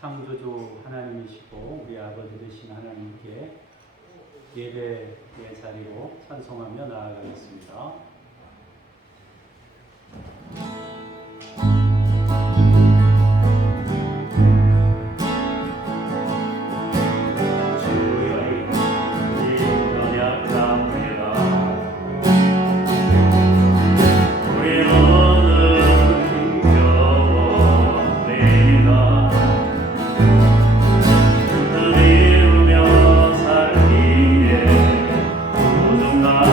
창조주 하나님이시고 우리 아버지 되신 하나님께 예배의 자리로 찬송하며 나아가겠습니다. 살기에 부족합니다.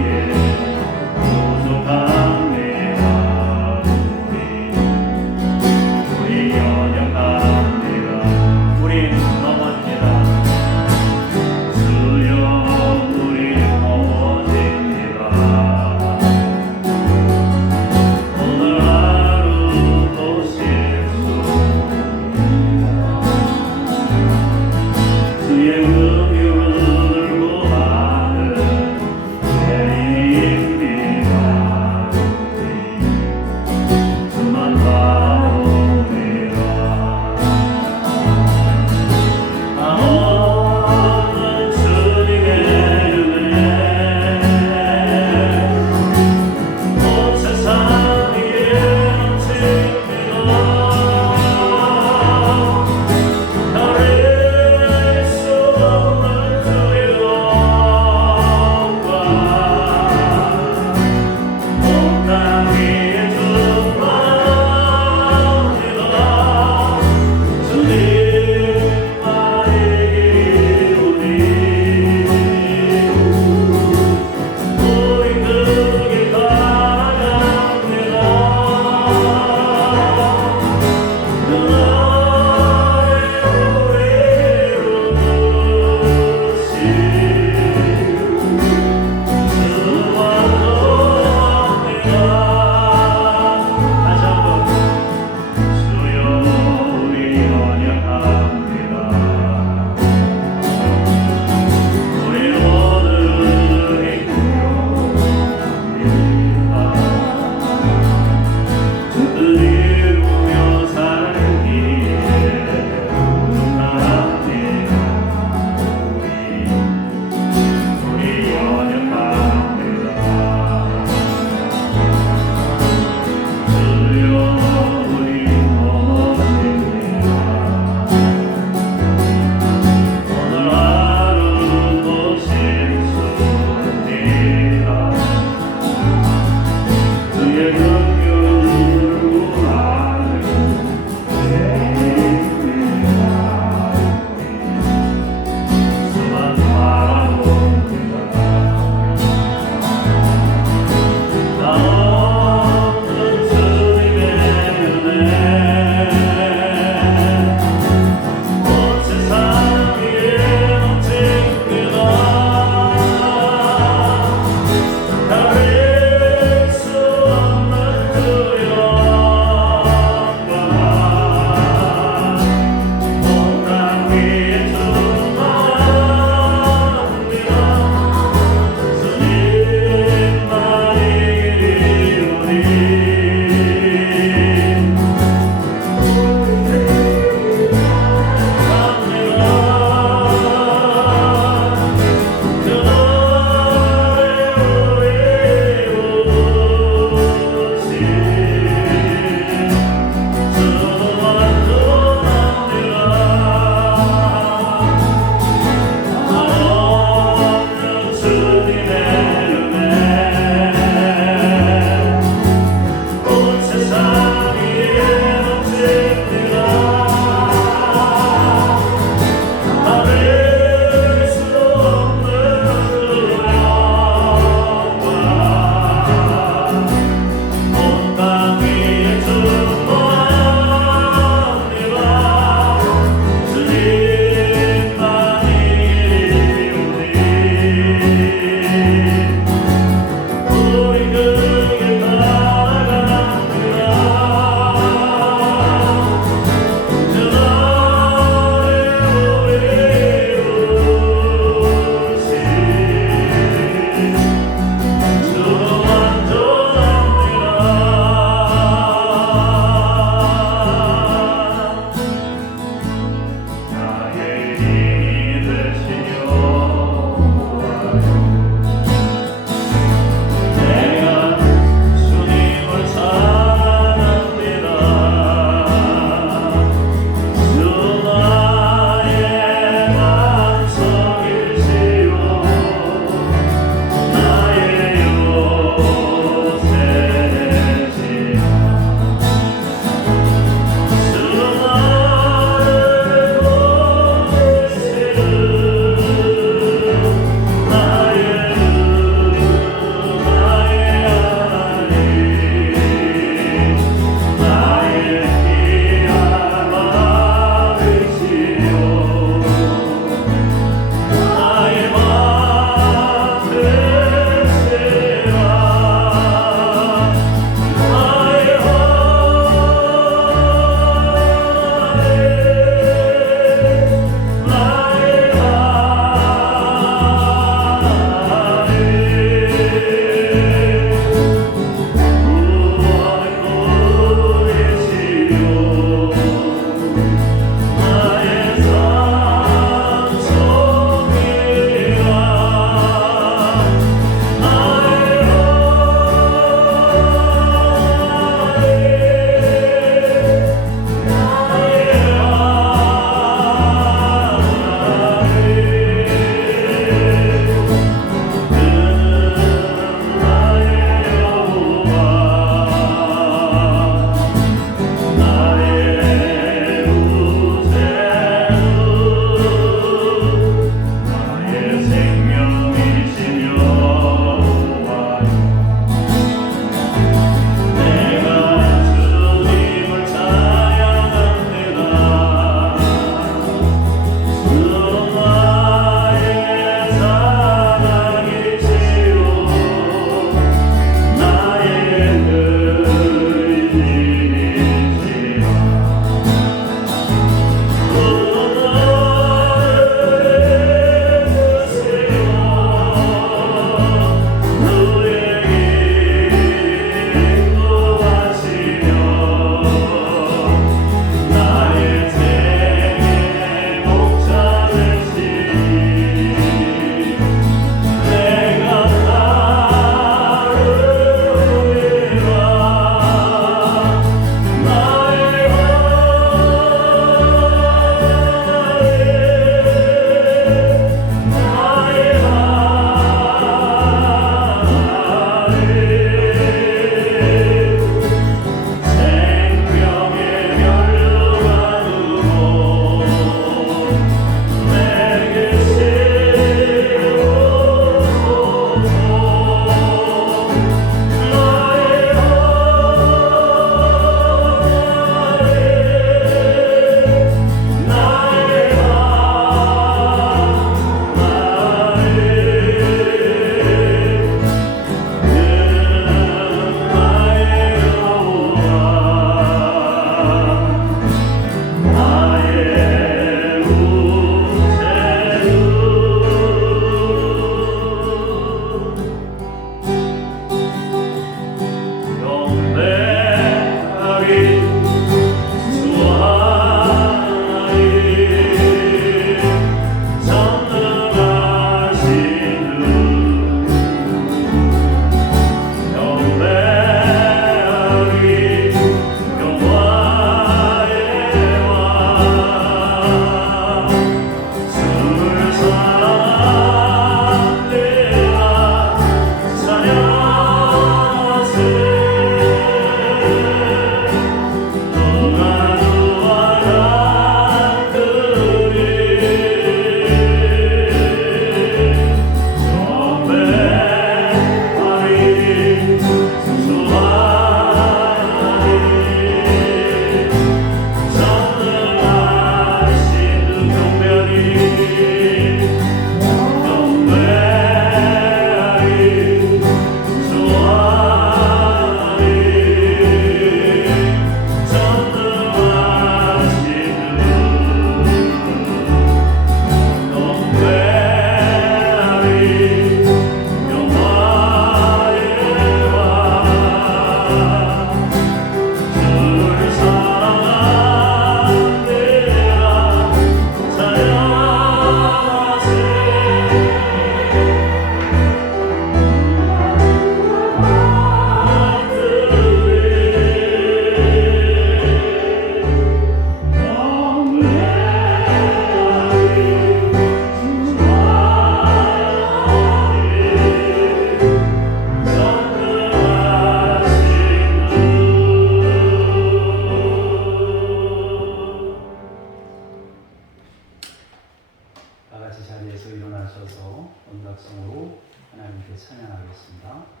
음악성으로 하나님께 찬양하겠습니다.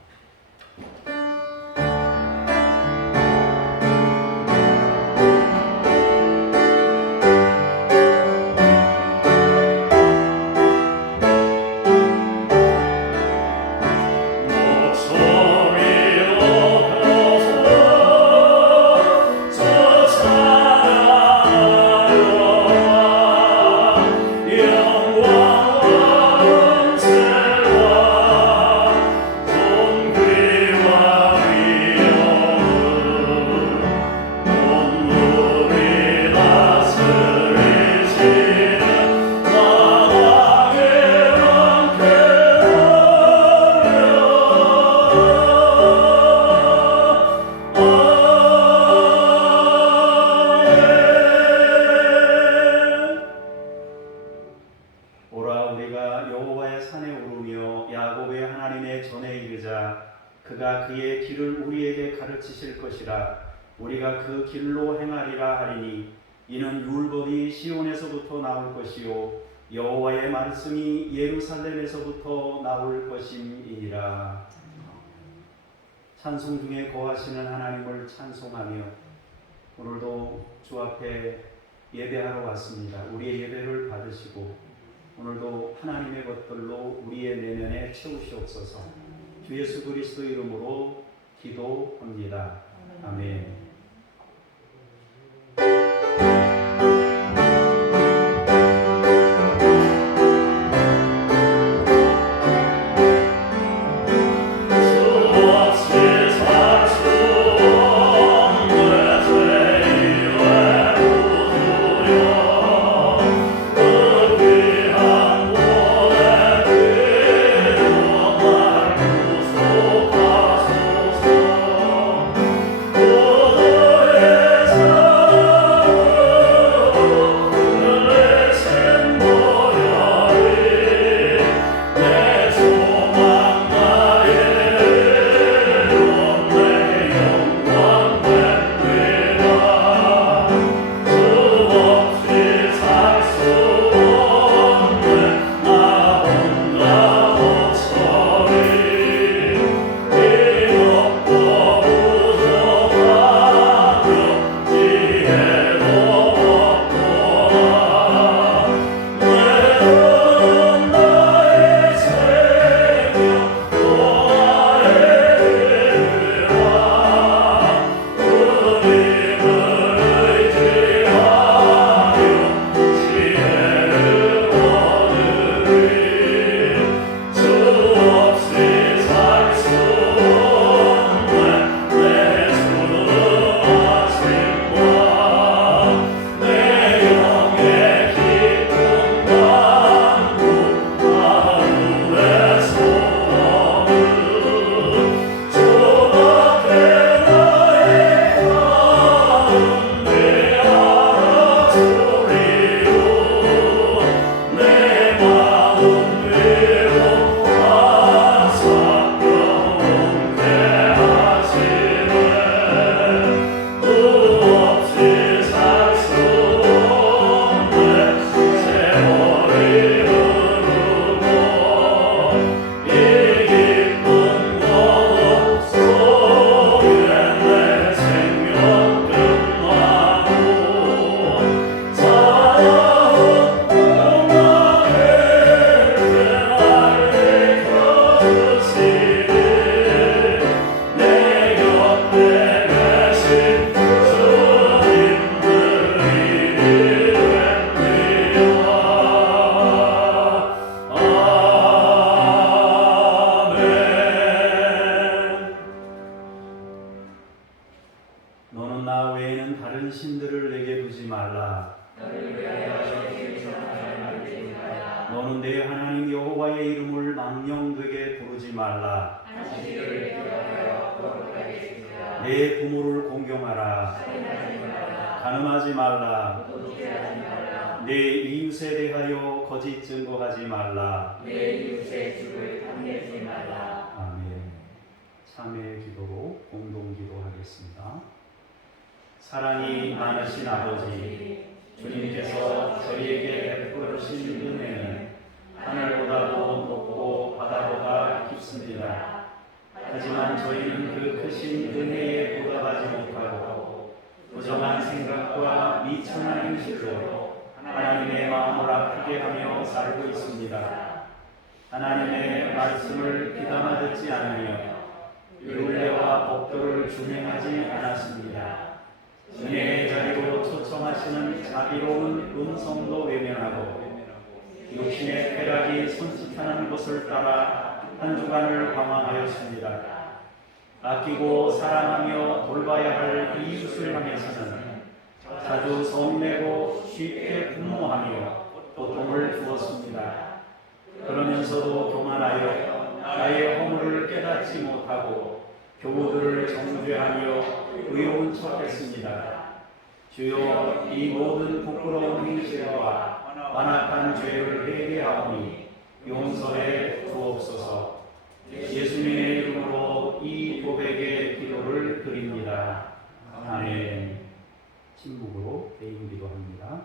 그가 그의 길을 우리에게 가르치실 것이라. 우리가 그 길로 행하리라 하리니 이는 율법이 시온에서부터 나올 것이요 여호와의 말씀이 예루살렘에서부터 나올 것임이니라. 찬송 중에 거하시는 하나님을 찬송하며 오늘도 주 앞에 예배하러 왔습니다. 우리의 예배를 받으시고 오늘도 하나님의 것들로 우리의 내면에 채우시옵소서. 주 예수 그리스도 이름으로 기도합니다. 아멘. 너는 내 하나님 여호와의 이름을 망령되게 부르지 말라. 내 부모를 공경하라. 간음하지 말라. 내 이웃에 대하여 거짓 증거하지 말라. 내 이웃의 죽을 탐내지 말라. 아멘. 참회의 기도로 공동 기도하겠습니다. 사랑이 많으신 아버지, 주님께서 저희에게 베풀으신 은혜는 하늘보다도 높고 함께하며 살고 있습니다. 하나님의 말씀을 귀담아 듣지 않으며 율례와 법도를 준행하지 않았습니다. 은혜의 자리로 초청하시는 자비로운 음성도 외면하고 육신의 쾌락이 손짓하는 것을 따라 한 주간을 방황하였습니다. 아끼고 사랑하며 돌봐야 할 이웃을 향해서는 자주 성내고 쉽게 분노하며 고통을 주었습니다. 그러면서도 교만하여 나의 허물을 깨닫지 못하고 교우들을 정죄하며 의로운 척했습니다. 주여, 이 모든 부끄러운 행실과 완악한 죄를 회개하오니 용서해 주옵소서. 예수님의 이름으로 이 고백의 기도를 드립니다. 아멘. 침묵으로 개인 기도합니다.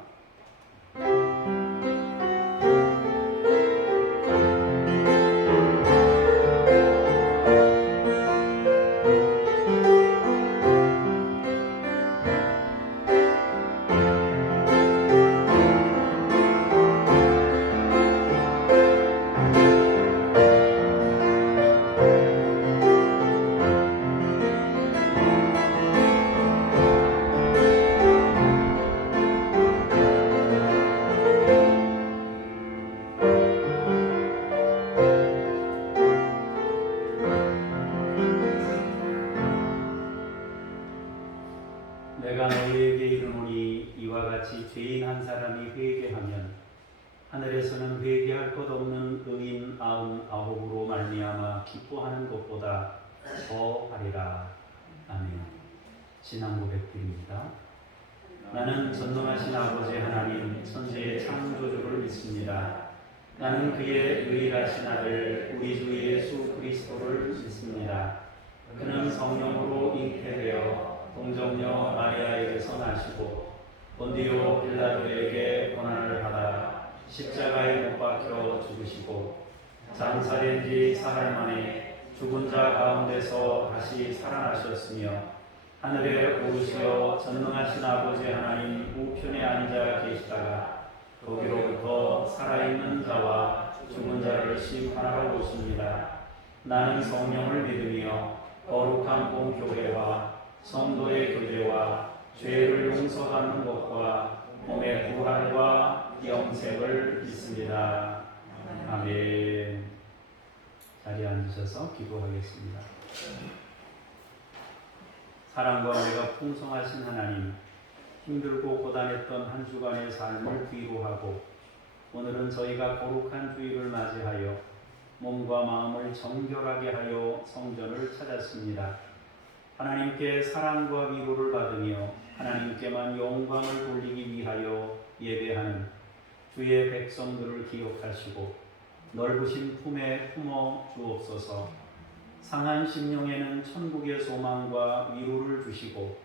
내가 너희에게 이르노니 이와 같이 죄인 한 사람이 회개하면 하늘에서는 회개할 것 없는 의인 99으로 말미암아 기뻐하는 것보다 더 하리라. 아멘. 신앙 고백드립니다. 나는 전능하신 아버지 하나님 천지의 창조주를 믿습니다. 나는 그의 유일하신 아들 우리 주 예수 그리스도를 믿습니다. 그는 성령으로 잉태되어 동정녀 마리아에게서 나시고 본디오 빌라도에게 고난을 받아 십자가에 못 박혀 죽으시고 장사된 지 사흘 만에 죽은 자 가운데서 다시 살아나셨으며 하늘에 오르시어 전능하신 아버지 하나님 우편에 앉아 계시다가 거기로부터 살아있는 자와 죽은 자를 심판하러 오십니다. 나는 성령을 믿으며 거룩한 공교회와 성도의 교제와 죄를 용서받는 것과 몸의 부활과 영생을 믿습니다. 아멘. 자리에 앉으셔서 기도하겠습니다. 사랑과 은혜가 풍성하신 하나님, 힘들고 고단했던 한 주간의 삶을 뒤로하고 오늘은 저희가 거룩한 주일을 맞이하여 몸과 마음을 정결하게 하여 성전을 찾았습니다. 하나님께 사랑과 위로를 받으며 하나님께만 영광을 돌리기 위하여 예배하는 주의 백성들을 기억하시고 넓으신 품에 품어 주옵소서. 상한 심령에는 천국의 소망과 위로를 주시고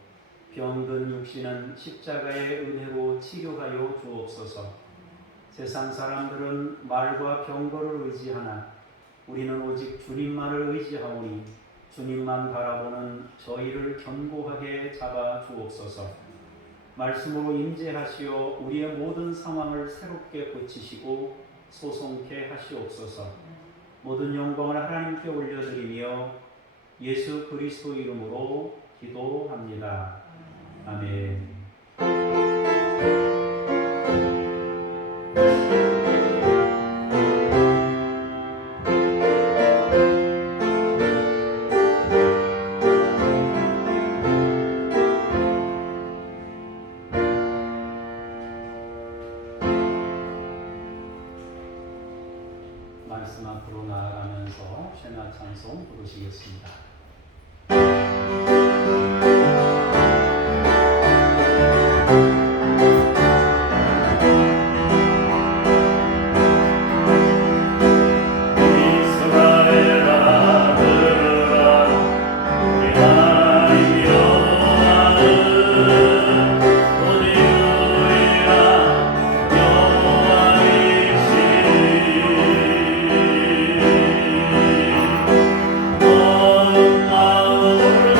병든 육신은 십자가의 은혜로 치료하여 주옵소서. 세상 사람들은 말과 병거를 의지하나 우리는 오직 주님만을 의지하오니 주님만 바라보는 저희를 견고하게 잡아 주옵소서. 말씀으로 임재하시어 우리의 모든 상황을 새롭게 고치시고 소송케 하시옵소서. 모든 영광을 하나님께 올려드리며 예수 그리스도 이름으로 기도합니다. 아멘. 말씀 앞으로 나아가면서 쉐나 찬송 부르시겠습니다. 온 마음을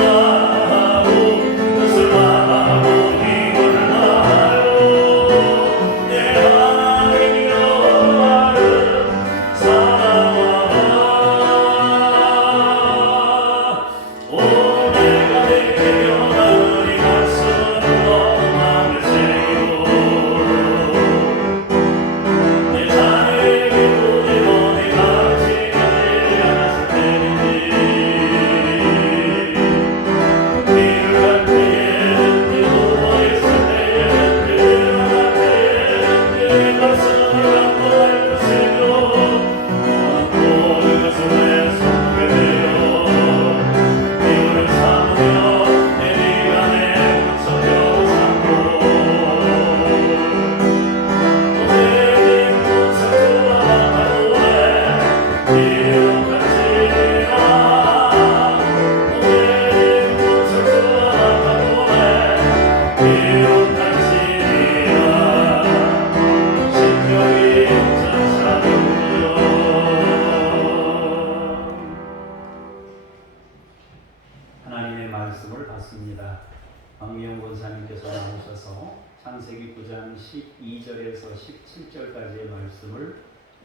창세기 9장 12절에서 17절까지의 말씀을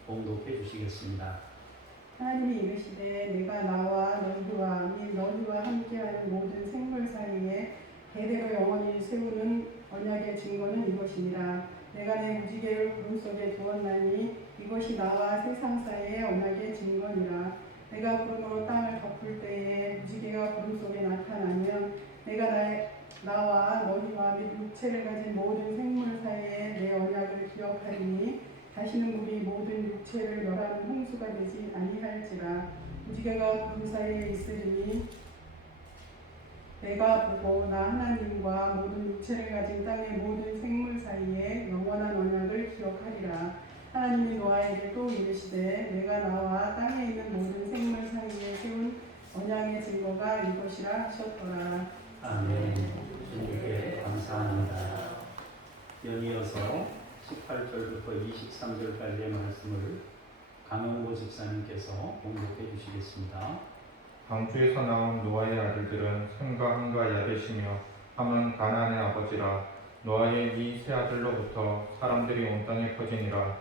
봉독해 주시겠습니다. 하나님이 이르시되 내가 나와 너희와 및 너희와 함께하는 모든 생물 사이에 대대로 영원히 세우는 언약의 증거는 이것이니라. 내가 내 무지개를 구름 속에 두었나니 이것이 나와 세상 사이의 언약의 증거니라. 내가 구름으로 땅을 덮을 때에 무지개가 구름 속에 나타나면 내가 나와 너희와 및 육체를 가진 모든 생물 사이에 내 언약을 기억하리니 다시는 우리 모든 육체를 멸하는 홍수가 되지 아니할지라. 무지개가 구름 사이에 있으리니 내가 보고 나 하나님과 모든 육체를 가진 땅의 모든 생물 사이에 영원한 언약을 기억하리라. 하나님이 노아에게 또 이르시되 내가 나와 땅에 있는 모든 생물 사이에 세운 언약의 증거가 이것이라 하셨더라. 아멘. 주님께 감사합니다. 연이어서 18절부터 23절까지의 말씀을 강용보 집사님께서 봉독해 주시겠습니다. 방주에서 나온 노아의 아들들은 셈과 함과 야벳이며 함은 가나안의 아버지라. 노아의 이 세 아들로부터 사람들이 온 땅에 퍼지니라.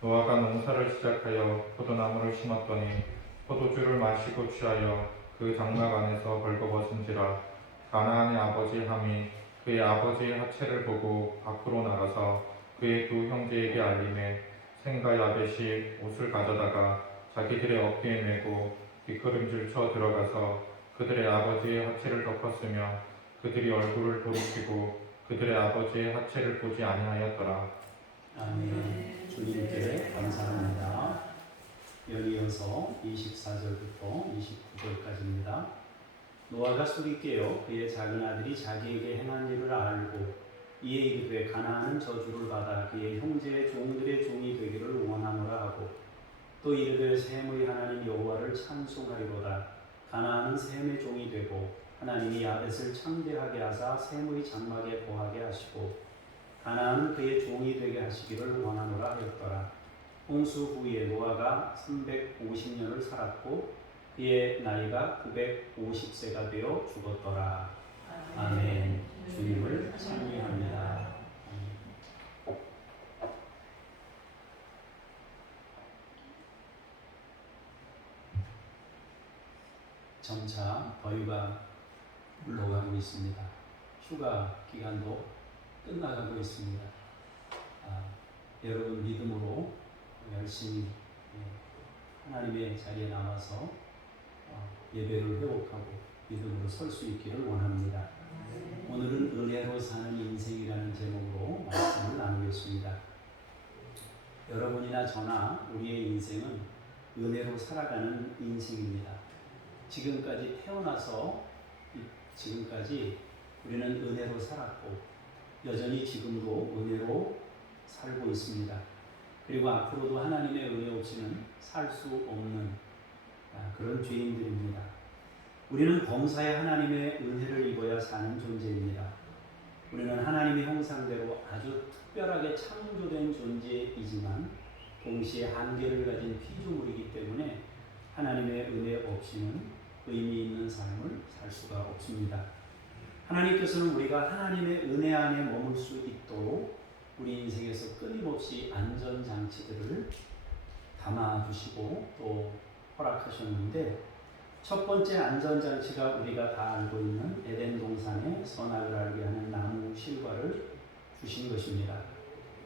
노아가 농사를 시작하여 포도나무를 심었더니 포도주를 마시고 취하여 그 장막 안에서 벌거벗은지라. 가나안의 아버지 함이 그의 아버지의 하체를 보고 밖으로 나가서 그의 두 형제에게 알림해 셈과 야벳이 옷을 가져다가 자기들의 어깨에 메고 뒷걸음질 쳐 들어가서 그들의 아버지의 하체를 덮었으며 그들이 얼굴을 돌이키고 그들의 아버지의 하체를 보지 아니하였더라. 아멘. 주님께 감사합니다. 연이어서 24절부터 29절까지입니다. 노아가 술이 깨어 그의 작은 아들이 자기에게 행한 일을 알고 이에 이르되 가나안은 저주를 받아 그의 형제의 종들의 종이 되기를 원하노라 하고 또 이르되 셈의 하나님 여호와를 찬송하리로다. 가나안은 셈의 종이 되고 하나님이 야벳을 창대하게 하사 셈의 장막에 거하게 하시고 가나안은 그의 종이 되게 하시기를 원하노라 하였더라. 홍수 후에 노아가 350년을 살았고 그의 나이가 950세가 되어 죽었더라. 아멘. 주님을 찬미합니다. 점차 더위가 물러가고 있습니다. 휴가 기간도 끝나가고 있습니다. 여러분 믿음으로 열심히 하나님의 자리에 나와서 예배를 회복하고 믿음으로 설 수 있기를 원합니다. 오늘은 은혜로 사는 인생이라는 제목으로 말씀을 나누겠습니다. 여러분이나 저나 우리의 인생은 은혜로 살아가는 인생입니다. 지금까지 태어나서 지금까지 우리는 은혜로 살았고 여전히 지금도 은혜로 살고 있습니다. 그리고 앞으로도 하나님의 은혜 없이는 살 수 없는 그런 죄인들입니다. 우리는 범사에 하나님의 은혜를 입어야 사는 존재입니다. 우리는 하나님의 형상대로 아주 특별하게 창조된 존재이지만 동시에 한계를 가진 피조물이기 때문에 하나님의 은혜 없이는 의미 있는 삶을 살 수가 없습니다. 하나님께서는 우리가 하나님의 은혜 안에 머물 수 있도록 우리 인생에서 끊임없이 안전장치들을 담아두시고 또 허락하셨는데 첫 번째 안전장치가 우리가 다 알고 있는 에덴 동산의 선악을 알게 하는 나무 실과를 주신 것입니다.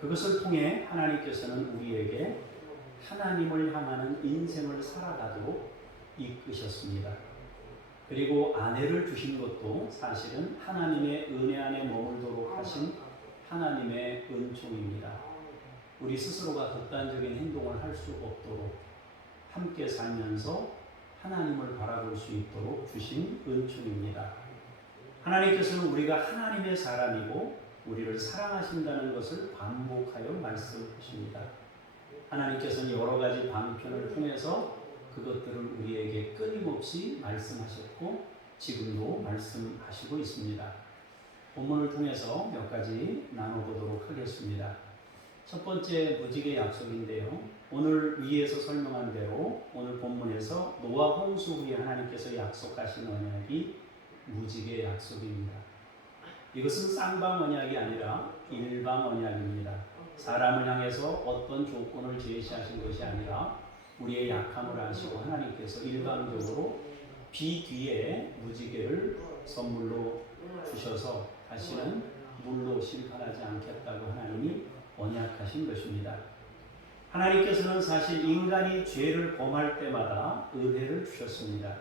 그것을 통해 하나님께서는 우리에게 하나님을 향하는 인생을 살아가도록 이끄셨습니다. 그리고 아내를 주신 것도 사실은 하나님의 은혜 안에 머물도록 하신 하나님의 은총입니다. 우리 스스로가 극단적인 행동을 할 수 없도록 함께 살면서 하나님을 바라볼 수 있도록 주신 은총입니다. 하나님께서는 우리가 하나님의 사람이고 우리를 사랑하신다는 것을 반복하여 말씀하십니다. 하나님께서는 여러 가지 방편을 통해서 그것들을 우리에게 끊임없이 말씀하셨고 지금도 말씀하시고 있습니다. 본문을 통해서 몇 가지 나눠보도록 하겠습니다. 첫 번째 무지개 약속인데요. 오늘 위에서 설명한 대로 오늘 본문에서 노아 홍수 후에 하나님께서 약속하신 언약이 무지개 약속입니다. 이것은 쌍방 언약이 아니라 일방 언약입니다. 사람을 향해서 어떤 조건을 제시하신 것이 아니라 우리의 약함을 아시고 하나님께서 일방적으로 비 뒤에 무지개를 선물로 주셔서 다시는 물로 심판하지 않겠다고 하나님이 언약하신 것입니다. 하나님께서는 사실 인간이 죄를 범할 때마다 은혜를 주셨습니다.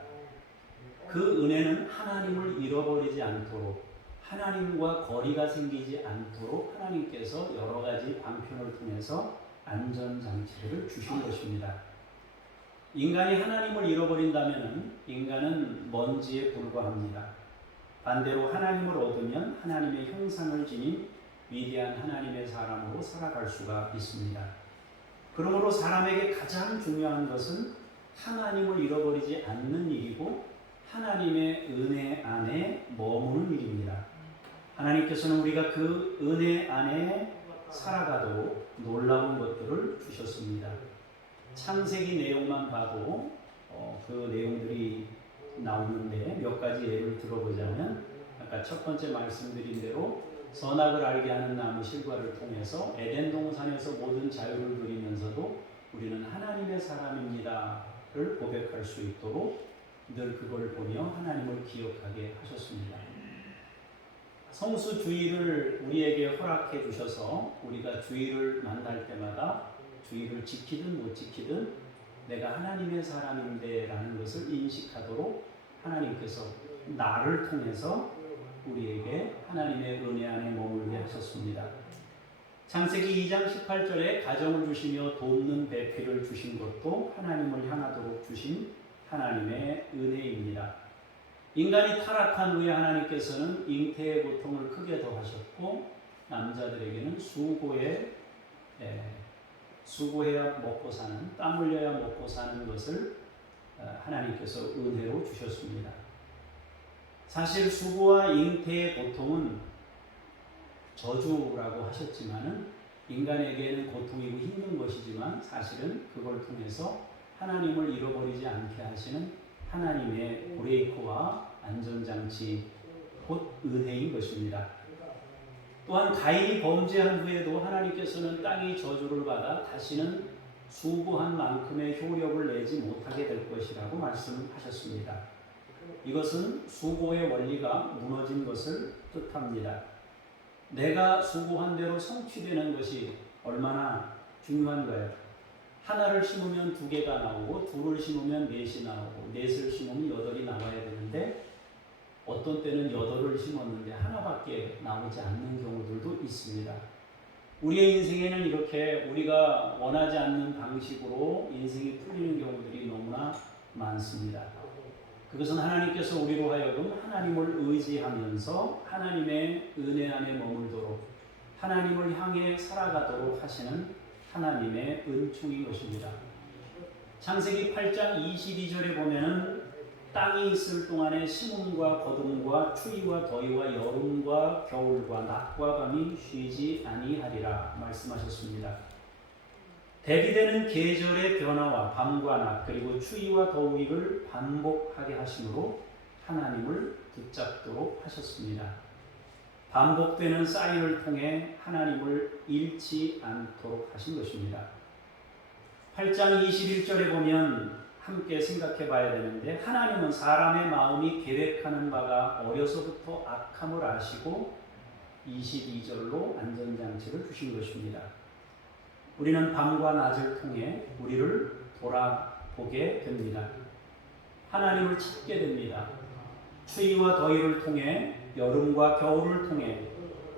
그 은혜는 하나님을 잃어버리지 않도록, 하나님과 거리가 생기지 않도록 하나님께서 여러 가지 방편을 통해서 안전장치를 주신 것입니다. 인간이 하나님을 잃어버린다면 인간은 먼지에 불과합니다. 반대로 하나님을 얻으면 하나님의 형상을 지닌 위대한 하나님의 사람으로 살아갈 수가 있습니다. 그러므로 사람에게 가장 중요한 것은 하나님을 잃어버리지 않는 일이고 하나님의 은혜 안에 머무는 일입니다. 하나님께서는 우리가 그 은혜 안에 살아가도록 놀라운 것들을 주셨습니다. 창세기 내용만 봐도 그 내용들이 나오는데 몇 가지 예를 들어보자면 아까 첫 번째 말씀드린 대로 선악을 알게 하는 나무 실과를 통해서 에덴 동산에서 모든 자유를 누리면서도 우리는 하나님의 사람입니다를 고백할 수 있도록 늘 그걸 보며 하나님을 기억하게 하셨습니다. 성수주의를 우리에게 허락해 주셔서 우리가 주의를 만날 때마다 주의를 지키든 못 지키든 내가 하나님의 사람인데 라는 것을 인식하도록 하나님께서 나를 통해서 우리에게 하나님의 은혜 안에 머물게 하셨습니다. 창세기 2장 18절에 가정을 주시며 돕는 배필을 주신 것도 하나님을 향하도록 주신 하나님의 은혜입니다. 인간이 타락한 후에 하나님께서는 잉태의 고통을 크게 더하셨고 남자들에게는 수고해야 먹고 사는, 땀 흘려야 먹고 사는 것을 하나님께서 은혜로 주셨습니다. 사실 수고와 잉태의 고통은 저주라고 하셨지만은 인간에게는 고통이고 힘든 것이지만 사실은 그걸 통해서 하나님을 잃어버리지 않게 하시는 하나님의 브레이크와 안전장치, 곧 은혜인 것입니다. 또한 가인이 범죄한 후에도 하나님께서는 땅이 저주를 받아 다시는 수고한 만큼의 효력을 내지 못하게 될 것이라고 말씀하셨습니다. 이것은 수고의 원리가 무너진 것을 뜻합니다. 내가 수고한 대로 성취되는 것이 얼마나 중요한가요? 하나를 심으면 2개가 나오고 둘을 심으면 4이 나오고 넷을 심으면 8이 나와야 되는데 어떤 때는 8을 심었는데 하나밖에 나오지 않는 경우들도 있습니다. 우리의 인생에는 이렇게 우리가 원하지 않는 방식으로 인생이 풀리는 경우들이 너무나 많습니다. 그것은 하나님께서 우리로 하여금 하나님을 의지하면서 하나님의 은혜 안에 머물도록 하나님을 향해 살아가도록 하시는 하나님의 은총인 것입니다. 창세기 8장 22절에 보면은 땅이 있을 동안에 심음과 거둠과 추위와 더위와 여름과 겨울과 낮과 밤이 쉬지 아니하리라 말씀하셨습니다. 대비되는 계절의 변화와 밤과 낮 그리고 추위와 더위를 반복하게 하심으로 하나님을 붙잡도록 하셨습니다. 반복되는 사인을 통해 하나님을 잃지 않도록 하신 것입니다. 8장 21절에 보면 함께 생각해 봐야 되는데 하나님은 사람의 마음이 계획하는 바가 어려서부터 악함을 아시고 22절로 안전장치를 주신 것입니다. 우리는 밤과 낮을 통해 우리를 돌아보게 됩니다. 하나님을 찾게 됩니다. 추위와 더위를 통해 여름과 겨울을 통해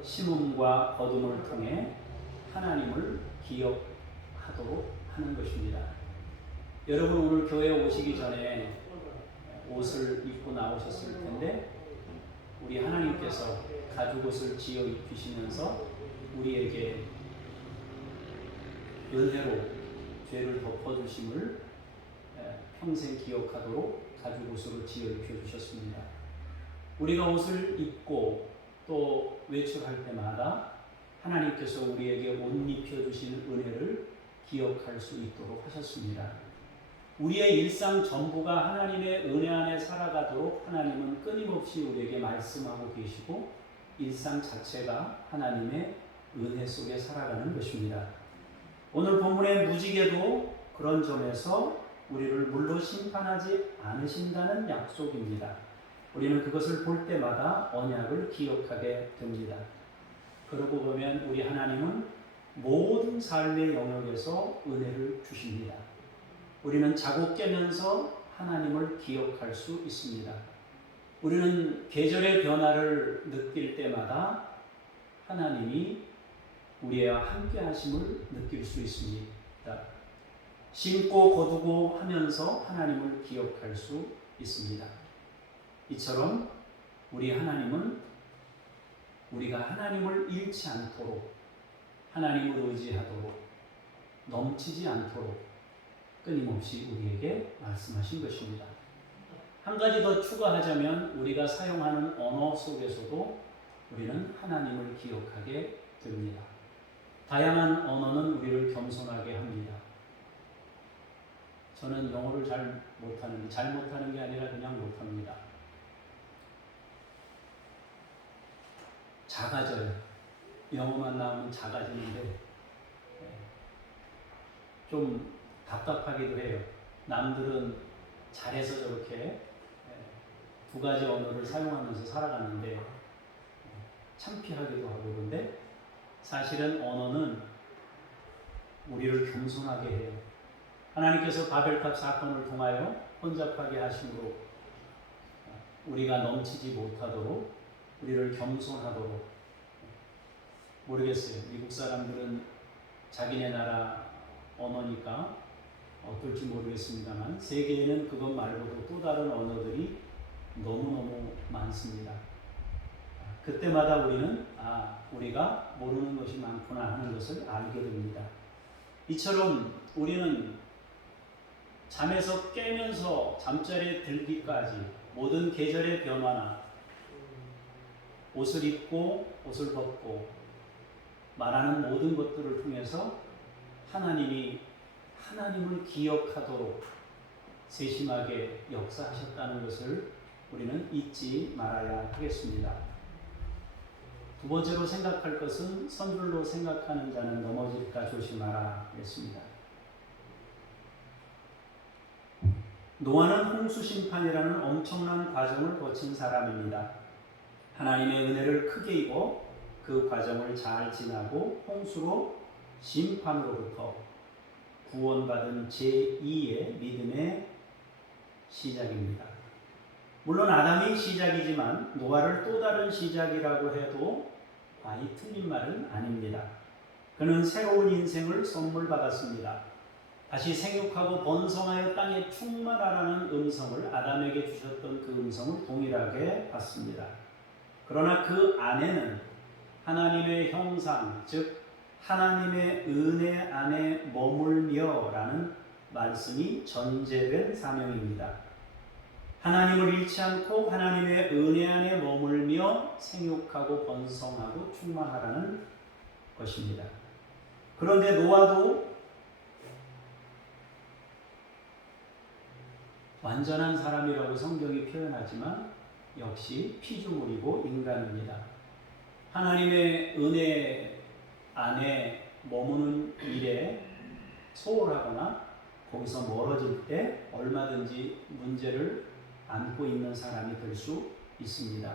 심음과 거둠을 통해 하나님을 기억하도록 하는 것입니다. 여러분 오늘 교회 오시기 전에 옷을 입고 나오셨을 텐데 우리 하나님께서 가죽옷을 지어 입히시면서 우리에게 은혜로 죄를 덮어주심을 평생 기억하도록 가죽옷으로 지어 입혀주셨습니다. 우리가 옷을 입고 또 외출할 때마다 하나님께서 우리에게 옷 입혀주신 은혜를 기억할 수 있도록 하셨습니다. 우리의 일상 전부가 하나님의 은혜 안에 살아가도록 하나님은 끊임없이 우리에게 말씀하고 계시고 일상 자체가 하나님의 은혜 속에 살아가는 것입니다. 오늘 본문의 무지개도 그런 점에서 우리를 물로 심판하지 않으신다는 약속입니다. 우리는 그것을 볼 때마다 언약을 기억하게 됩니다. 그러고 보면 우리 하나님은 모든 삶의 영역에서 은혜를 주십니다. 우리는 자고 깨면서 하나님을 기억할 수 있습니다. 우리는 계절의 변화를 느낄 때마다 하나님이 우리와 함께 하심을 느낄 수 있습니다. 심고 거두고 하면서 하나님을 기억할 수 있습니다. 이처럼 우리 하나님은 우리가 하나님을 잃지 않도록, 하나님을 의지하도록, 넘치지 않도록 끊임없이 우리에게 말씀하신 것입니다. 한 가지 더 추가하자면 우리가 사용하는 언어 속에서도 우리는 하나님을 기억하게 됩니다. 다양한 언어는 우리를 겸손하게 합니다. 저는 영어를 잘 못하는 게 아니라 그냥 못합니다. 작아져요. 영어만 나오면 작아지는데 좀 답답하기도 해요. 남들은 잘해서 저렇게 두 가지 언어를 사용하면서 살아가는데 창피하기도 하고, 그런데 사실은 언어는 우리를 겸손하게 해요. 하나님께서 바벨탑 사건을 통하여 혼잡하게 하심으로 우리가 넘치지 못하도록, 우리를 겸손하도록, 모르겠어요. 미국 사람들은 자기네 나라 언어니까 어떨지 모르겠습니다만 세계에는 그것 말고도 또 다른 언어들이 너무너무 많습니다. 그때마다 우리는 우리가 모르는 것이 많구나 하는 것을 알게 됩니다. 이처럼 우리는 잠에서 깨면서 잠자리에 들기까지 모든 계절의 변화나 옷을 입고 옷을 벗고 말하는 모든 것들을 통해서 하나님을 기억하도록 세심하게 역사하셨다는 것을 우리는 잊지 말아야 하겠습니다. 두 번째로 생각할 것은 선불로 생각하는 자는 넘어질까 조심하라 했습니다. 노아는 홍수 심판이라는 엄청난 과정을 거친 사람입니다. 하나님의 은혜를 크게 입어 그 과정을 잘 지나고 홍수로 심판으로부터 구원받은 제2의 믿음의 시작입니다. 물론 아담이 시작이지만 노아를 또 다른 시작이라고 해도 과히 틀린 말은 아닙니다. 그는 새로운 인생을 선물 받았습니다. 다시 생육하고 번성하여 땅에 충만하라는 음성을 아담에게 주셨던 그 음성을 동일하게 받습니다. 그러나 그 안에는 하나님의 형상, 즉 하나님의 은혜 안에 머물며라는 말씀이 전제된 사명입니다. 하나님을 잃지 않고 하나님의 은혜 안에 머물며 생육하고 번성하고 충만하라는 것입니다. 그런데 노아도 완전한 사람이라고 성경이 표현하지만 역시 피조물이고 인간입니다. 하나님의 은혜 안에 머무는 일에 소홀하거나 거기서 멀어질 때 얼마든지 문제를 안고 있는 사람이 될 수 있습니다.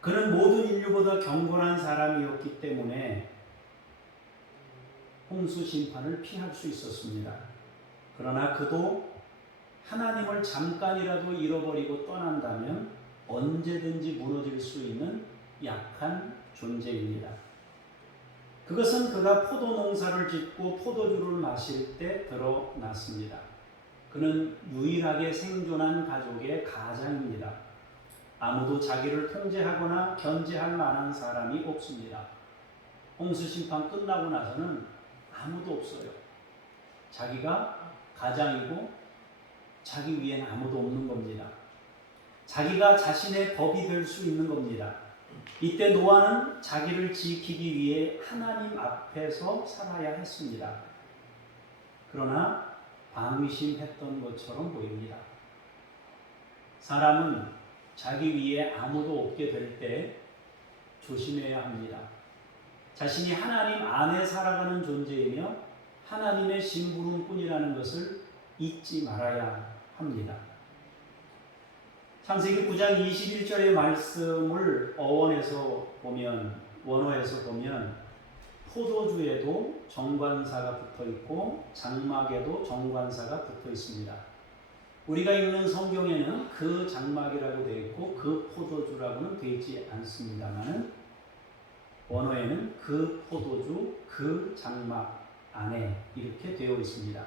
그는 모든 인류보다 경건한 사람이었기 때문에 홍수 심판을 피할 수 있었습니다. 그러나 그도 하나님을 잠깐이라도 잃어버리고 떠난다면 언제든지 무너질 수 있는 약한 존재입니다. 그것은 그가 포도 농사를 짓고 포도주를 마실 때 드러났습니다. 그는 유일하게 생존한 가족의 가장입니다. 아무도 자기를 통제하거나 견제할 만한 사람이 없습니다. 홍수 심판 끝나고 나서는 아무도 없어요. 자기가 가장이고 자기 위에는 아무도 없는 겁니다. 자기가 자신의 법이 될 수 있는 겁니다. 이때 노아는 자기를 지키기 위해 하나님 앞에서 살아야 했습니다. 그러나 방위심했던 것처럼 보입니다. 사람은 자기 위에 아무도 없게 될 때 조심해야 합니다. 자신이 하나님 안에 살아가는 존재이며 하나님의 심부름꾼이라는 것을 잊지 말아야 합니다. 창세기 9장 21절의 말씀을 원어에서 보면 포도주에도 정관사가 붙어 있고 장막에도 정관사가 붙어 있습니다. 우리가 읽는 성경에는 그 장막이라고 되어 있고 그 포도주라고는 되어 있지 않습니다만 원어에는 그 포도주, 그 장막 안에 이렇게 되어 있습니다.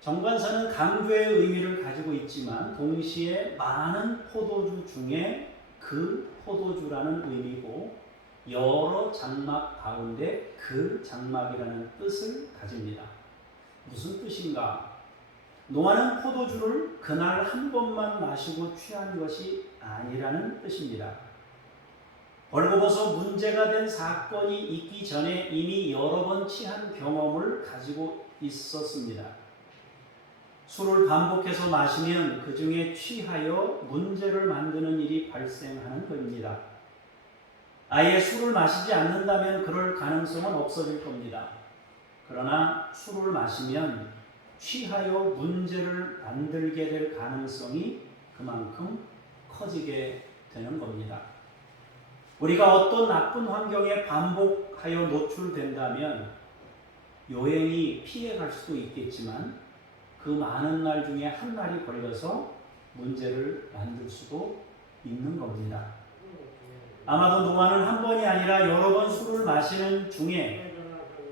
정관사는 강조의 의미를 가지고 있지만 동시에 많은 포도주 중에 그 포도주라는 의미고 여러 장막 가운데 그 장막이라는 뜻을 가집니다. 무슨 뜻인가? 노아는 포도주를 그날 한 번만 마시고 취한 것이 아니라는 뜻입니다. 벌거벗어 문제가 된 사건이 있기 전에 이미 여러 번 취한 경험을 가지고 있었습니다. 술을 반복해서 마시면 그 중에 취하여 문제를 만드는 일이 발생하는 것입니다. 아예 술을 마시지 않는다면 그럴 가능성은 없어질 겁니다. 그러나 술을 마시면 취하여 문제를 만들게 될 가능성이 그만큼 커지게 되는 겁니다. 우리가 어떤 나쁜 환경에 반복하여 노출된다면 요행이 피해갈 수도 있겠지만 그 많은 날 중에 한 날이 걸려서 문제를 만들 수도 있는 겁니다. 아마도 노아는 한 번이 아니라 여러 번 술을 마시는 중에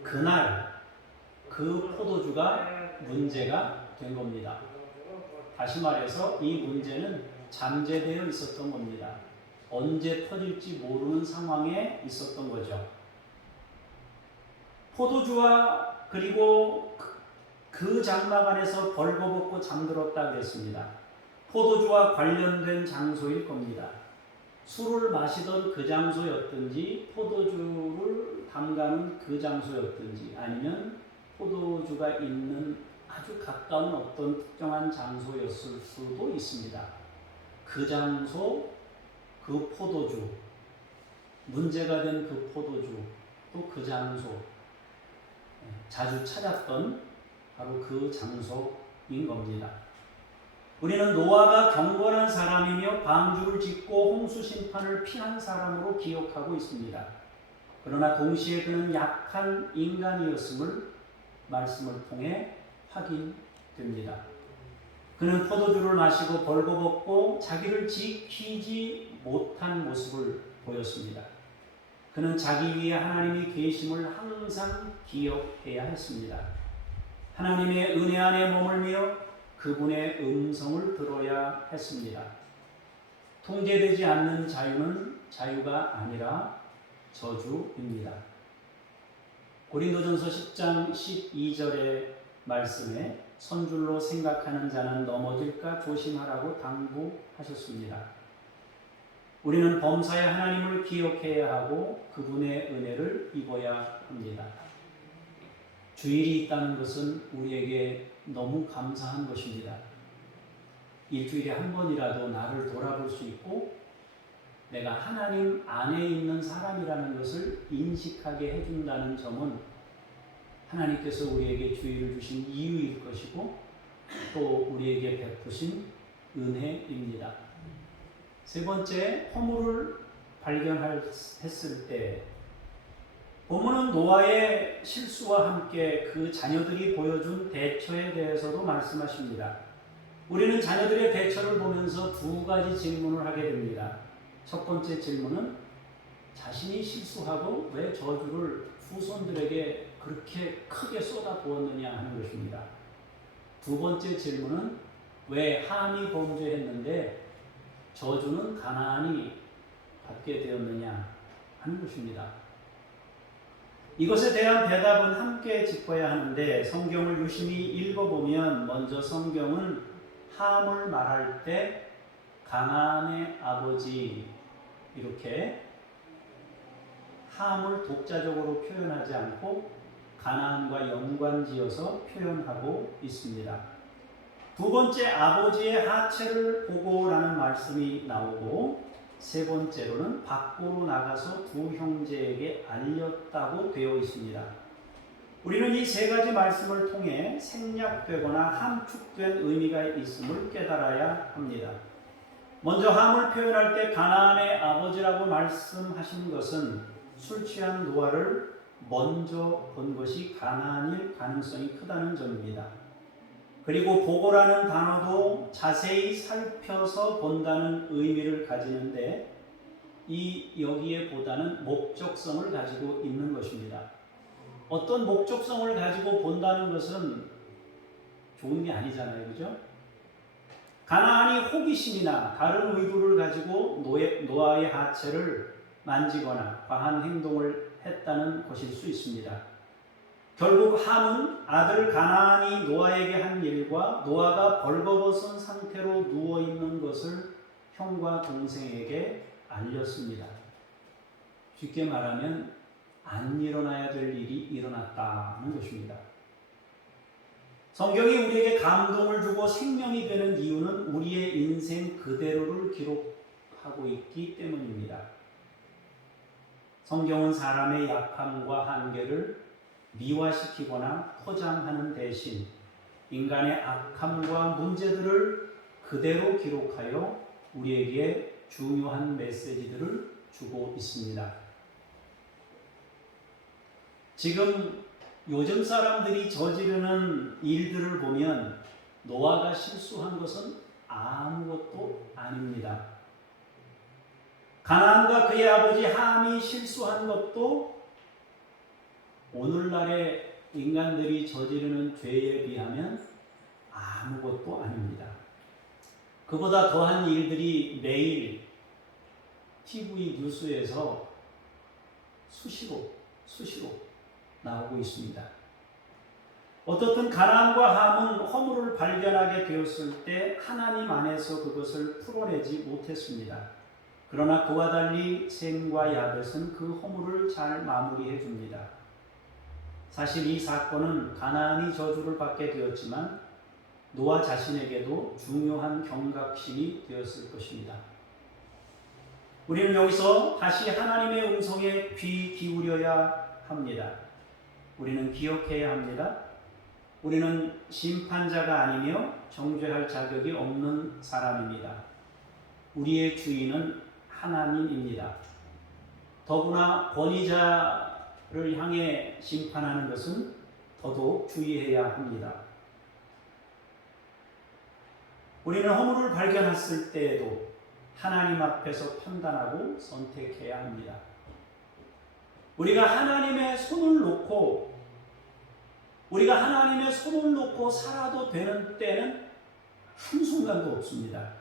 그날 그 포도주가 문제가 된 겁니다. 다시 말해서 이 문제는 잠재되어 있었던 겁니다. 언제 터질지 모르는 상황에 있었던 거죠. 포도주와 그리고 그 장막 안에서 벌거벗고 잠들었다 그랬습니다. 포도주와 관련된 장소일 겁니다. 술을 마시던 그 장소였든지 포도주를 담가는 그 장소였든지 아니면 포도주가 있는 아주 가까운 어떤 특정한 장소였을 수도 있습니다. 그 장소, 그 포도주, 문제가 된 그 포도주, 또 그 장소, 자주 찾았던 바로 그 장소인 겁니다. 우리는 노아가 경건한 사람이며 방주를 짓고 홍수 심판을 피한 사람으로 기억하고 있습니다. 그러나 동시에 그는 약한 인간이었음을 말씀을 통해 확인됩니다. 그는 포도주를 마시고 벌거벗고 자기를 지키지 못한 모습을 보였습니다. 그는 자기 위에 하나님이 계심을 항상 기억해야 했습니다. 하나님의 은혜 안에 머물며 그분의 음성을 들어야 했습니다. 통제되지 않는 자유는 자유가 아니라 저주입니다. 고린도전서 10장 12절의 말씀에 선줄로 생각하는 자는 넘어질까 조심하라고 당부하셨습니다. 우리는 범사에 하나님을 기억해야 하고 그분의 은혜를 입어야 합니다. 주일이 있다는 것은 우리에게 너무 감사한 것입니다. 일주일에 한 번이라도 나를 돌아볼 수 있고 내가 하나님 안에 있는 사람이라는 것을 인식하게 해준다는 점은 하나님께서 우리에게 주일을 주신 이유일 것이고 또 우리에게 베푸신 은혜입니다. 세 번째, 허물을 발견했을 때 본문은 노아의 실수와 함께 그 자녀들이 보여준 대처에 대해서도 말씀하십니다. 우리는 자녀들의 대처를 보면서 두 가지 질문을 하게 됩니다. 첫 번째 질문은 자신이 실수하고 왜 저주를 후손들에게 그렇게 크게 쏟아부었느냐 하는 것입니다. 두 번째 질문은 왜 함이 범죄했는데 저주는 가나안이 받게 되었느냐 하는 것입니다. 이것에 대한 대답은 함께 짚어야 하는데 성경을 유심히 읽어보면 먼저 성경은 함을 말할 때 가나안의 아버지 이렇게 함을 독자적으로 표현하지 않고 가나안과 연관지어서 표현하고 있습니다. 두 번째 아버지의 하체를 보고라는 말씀이 나오고 세 번째로는 밖으로 나가서 두 형제에게 알렸다고 되어 있습니다. 우리는 이 세 가지 말씀을 통해 생략되거나 함축된 의미가 있음을 깨달아야 합니다. 먼저 함을 표현할 때 가나안의 아버지라고 말씀하신 것은 술 취한 노아를 먼저 본 것이 가나안일 가능성이 크다는 점입니다. 그리고 보고라는 단어도 자세히 살펴서 본다는 의미를 가지는데 여기에 보다는 목적성을 가지고 있는 것입니다. 어떤 목적성을 가지고 본다는 것은 좋은 게 아니잖아요. 그죠? 가나안이 호기심이나 다른 의도를 가지고 노아의 하체를 만지거나 과한 행동을 했다는 것일 수 있습니다. 결국 함은 아들 가나안이 노아에게 한 일과 노아가 벌거벗은 상태로 누워있는 것을 형과 동생에게 알렸습니다. 쉽게 말하면 안 일어나야 될 일이 일어났다는 것입니다. 성경이 우리에게 감동을 주고 생명이 되는 이유는 우리의 인생 그대로를 기록하고 있기 때문입니다. 성경은 사람의 약함과 한계를 미화시키거나 포장하는 대신 인간의 악함과 문제들을 그대로 기록하여 우리에게 중요한 메시지들을 주고 있습니다. 지금 요즘 사람들이 저지르는 일들을 보면 노아가 실수한 것은 아무것도 아닙니다. 가나안과 그의 아버지 함이 실수한 것도 오늘날의 인간들이 저지르는 죄에 비하면 아무것도 아닙니다. 그보다 더한 일들이 매일 TV 뉴스에서 수시로 나오고 있습니다. 어떻든 가나안과 함은 허물을 발견하게 되었을 때 하나님 안에서 그것을 풀어내지 못했습니다. 그러나 그와 달리 셈과 야벳은 그 허물을 잘 마무리해 줍니다. 사실 이 사건은 가나안이 저주를 받게 되었지만 노아 자신에게도 중요한 경각심이 되었을 것입니다. 우리는 여기서 다시 하나님의 음성에 귀 기울여야 합니다. 우리는 기억해야 합니다. 우리는 심판자가 아니며 정죄할 자격이 없는 사람입니다. 우리의 주인은 하나님입니다. 더구나 권위자를 향해 심판하는 것은 더더욱 주의해야 합니다. 우리는 허물을 발견했을 때에도 하나님 앞에서 판단하고 선택해야 합니다. 우리가 하나님의 손을 놓고 살아도 되는 때는 한순간도 없습니다.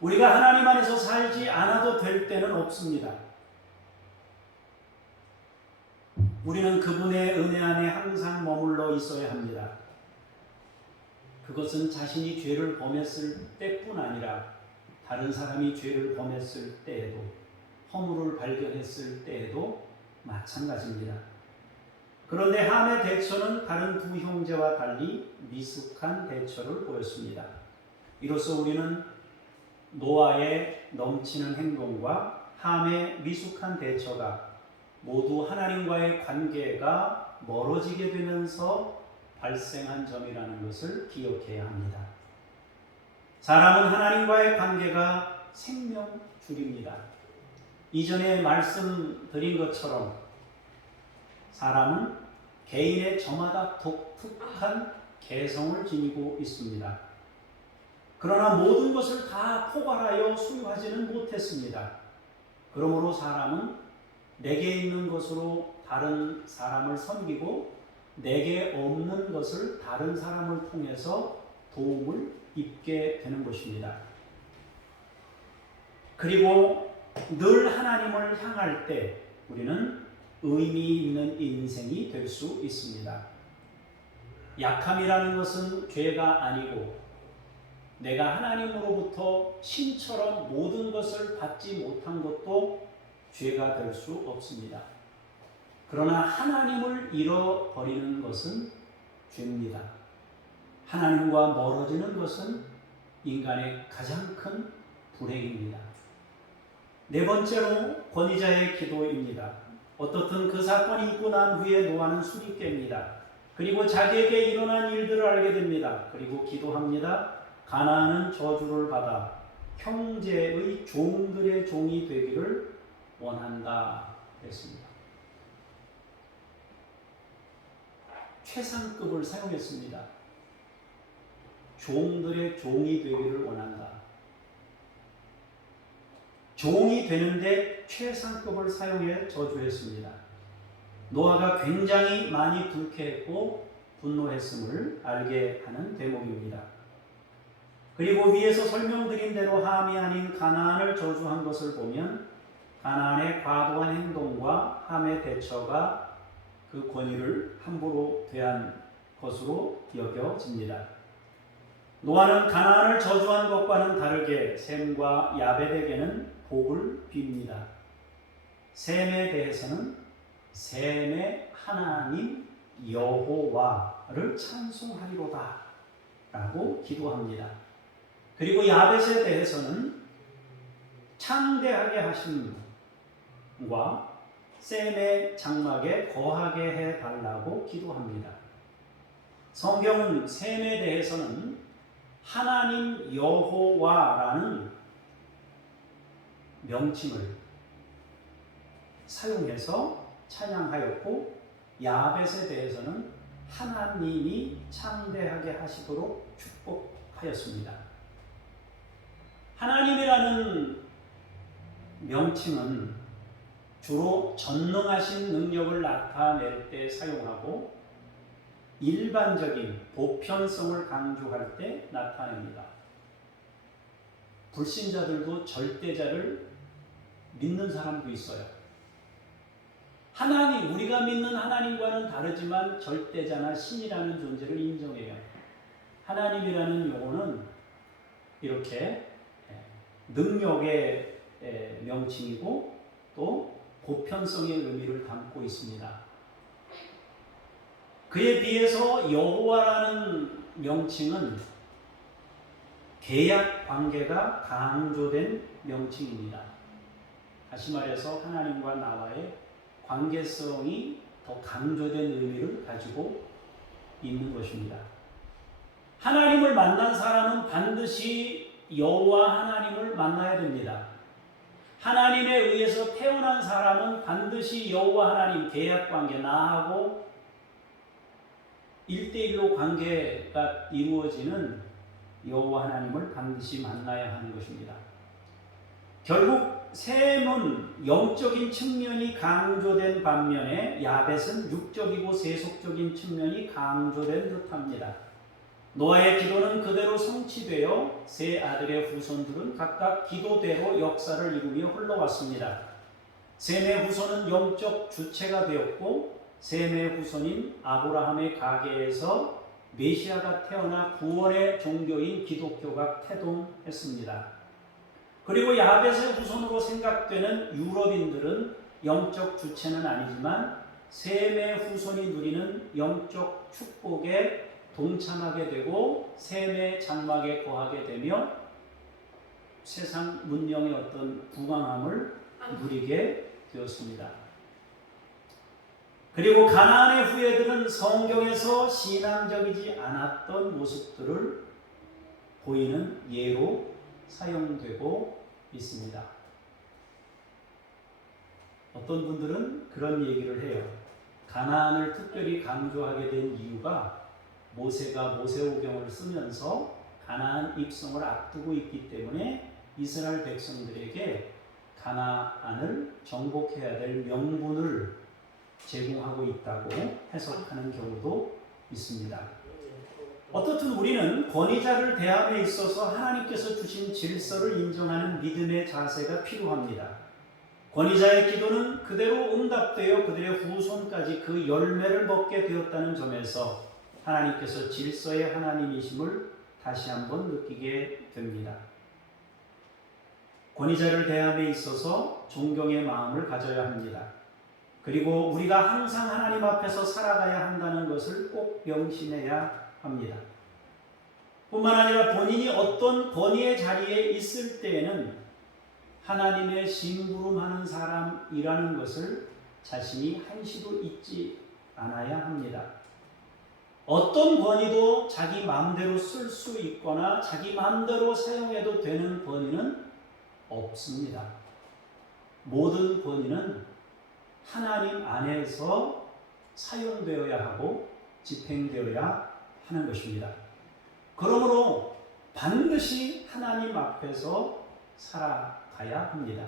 우리가 하나님 안에서 살지 않아도 될 때는 없습니다. 우리는 그분의 은혜 안에 항상 머물러 있어야 합니다. 그것은 자신이 죄를 범했을 때뿐 아니라 다른 사람이 죄를 범했을 때에도 허물을 발견했을 때에도 마찬가지입니다. 그런데 함의 대처는 다른 두 형제와 달리 미숙한 대처를 보였습니다. 이로써 우리는 노아의 넘치는 행동과 함의 미숙한 대처가 모두 하나님과의 관계가 멀어지게 되면서 발생한 점이라는 것을 기억해야 합니다. 사람은 하나님과의 관계가 생명줄입니다. 이전에 말씀드린 것처럼 사람은 개인의 저마다 독특한 개성을 지니고 있습니다. 그러나 모든 것을 다 포괄하여 소유하지는 못했습니다. 그러므로 사람은 내게 있는 것으로 다른 사람을 섬기고 내게 없는 것을 다른 사람을 통해서 도움을 입게 되는 것입니다. 그리고 늘 하나님을 향할 때 우리는 의미 있는 인생이 될 수 있습니다. 약함이라는 것은 죄가 아니고 내가 하나님으로부터 신처럼 모든 것을 받지 못한 것도 죄가 될 수 없습니다. 그러나 하나님을 잃어버리는 것은 죄입니다. 하나님과 멀어지는 것은 인간의 가장 큰 불행입니다. 네 번째로 권위자의 기도입니다. 어떻든 그 사건이 있고 난 후에 노아는 술이 깹니다. 그리고 자기에게 일어난 일들을 알게 됩니다. 그리고 기도합니다. 가나안은 저주를 받아 형제의 종들의 종이 되기를 원한다 했습니다. 최상급을 사용했습니다. 종들의 종이 되기를 원한다. 종이 되는데 최상급을 사용해 저주했습니다. 노아가 굉장히 많이 불쾌했고 분노했음을 알게 하는 대목입니다. 그리고 위에서 설명드린 대로 함이 아닌 가나안을 저주한 것을 보면 가나안의 과도한 행동과 함의 대처가 그 권위를 함부로 대한 것으로 여겨집니다. 노아는 가나안을 저주한 것과는 다르게 셈과 야벳에게는 복을 빕니다. 셈에 대해서는 셈의 하나님 여호와를 찬송하리로다 라고 기도합니다. 그리고 야벳에 대해서는 창대하게 하심과 셈의 장막에 거하게 해달라고 기도합니다. 성경은 셈에 대해서는 하나님 여호와라는 명칭을 사용해서 찬양하였고 야벳에 대해서는 하나님이 창대하게 하시도록 축복하였습니다. 하나님이라는 명칭은 주로 전능하신 능력을 나타낼 때 사용하고 일반적인 보편성을 강조할 때 나타냅니다. 불신자들도 절대자를 믿는 사람도 있어요. 하나님, 우리가 믿는 하나님과는 다르지만 절대자나 신이라는 존재를 인정해요. 하나님이라는 용어는 이렇게 능력의 명칭이고 또 보편성의 의미를 담고 있습니다. 그에 비해서 여호와라는 명칭은 계약 관계가 강조된 명칭입니다. 다시 말해서 하나님과 나와의 관계성이 더 강조된 의미를 가지고 있는 것입니다. 하나님을 만난 사람은 반드시 여호와 하나님을 만나야 됩니다. 하나님에 의해서 태어난 사람은 반드시 여호와 하나님 계약관계, 나하고 1대1로 관계가 이루어지는 여호와 하나님을 반드시 만나야 하는 것입니다. 결국 셈은 영적인 측면이 강조된 반면에 야벳은 육적이고 세속적인 측면이 강조된 듯합니다. 노아의 기도는 그대로 성취되어 세 아들의 후손들은 각각 기도대로 역사를 이루며 흘러왔습니다. 셈의 후손은 영적 주체가 되었고 셈의 후손인 아브라함의 가계에서 메시아가 태어나 구원의 종교인 기독교가 태동했습니다. 그리고 야벳의 후손으로 생각되는 유럽인들은 영적 주체는 아니지만 셈의 후손이 누리는 영적 축복에 동참하게 되고 셈의 장막에 거하게 되며 세상 문명의 어떤 부강함을 누리게 되었습니다. 그리고 가나안의 후예들은 성경에서 신앙적이지 않았던 모습들을 보이는 예로 사용되고 있습니다. 어떤 분들은 그런 얘기를 해요. 가나안을 특별히 강조하게 된 이유가 모세가 모세오경을 쓰면서 가나안 입성을 앞두고 있기 때문에 이스라엘 백성들에게 가나안을 정복해야 될 명분을 제공하고 있다고 해석하는 경우도 있습니다. 어떻든 우리는 권위자를 대함에 있어서 하나님께서 주신 질서를 인정하는 믿음의 자세가 필요합니다. 권위자의 기도는 그대로 응답되어 그들의 후손까지 그 열매를 먹게 되었다는 점에서 하나님께서 질서의 하나님이심을 다시 한번 느끼게 됩니다. 권위자를 대함에 있어서 존경의 마음을 가져야 합니다. 그리고 우리가 항상 하나님 앞에서 살아가야 한다는 것을 꼭 명심해야 합니다. 뿐만 아니라 본인이 어떤 권위의 자리에 있을 때에는 하나님의 심부름하는 사람이라는 것을 자신이 한시도 잊지 않아야 합니다. 어떤 권위도 자기 마음대로 쓸 수 있거나 자기 마음대로 사용해도 되는 권위는 없습니다. 모든 권위는 하나님 안에서 사용되어야 하고 집행되어야 하는 것입니다. 그러므로 반드시 하나님 앞에서 살아가야 합니다.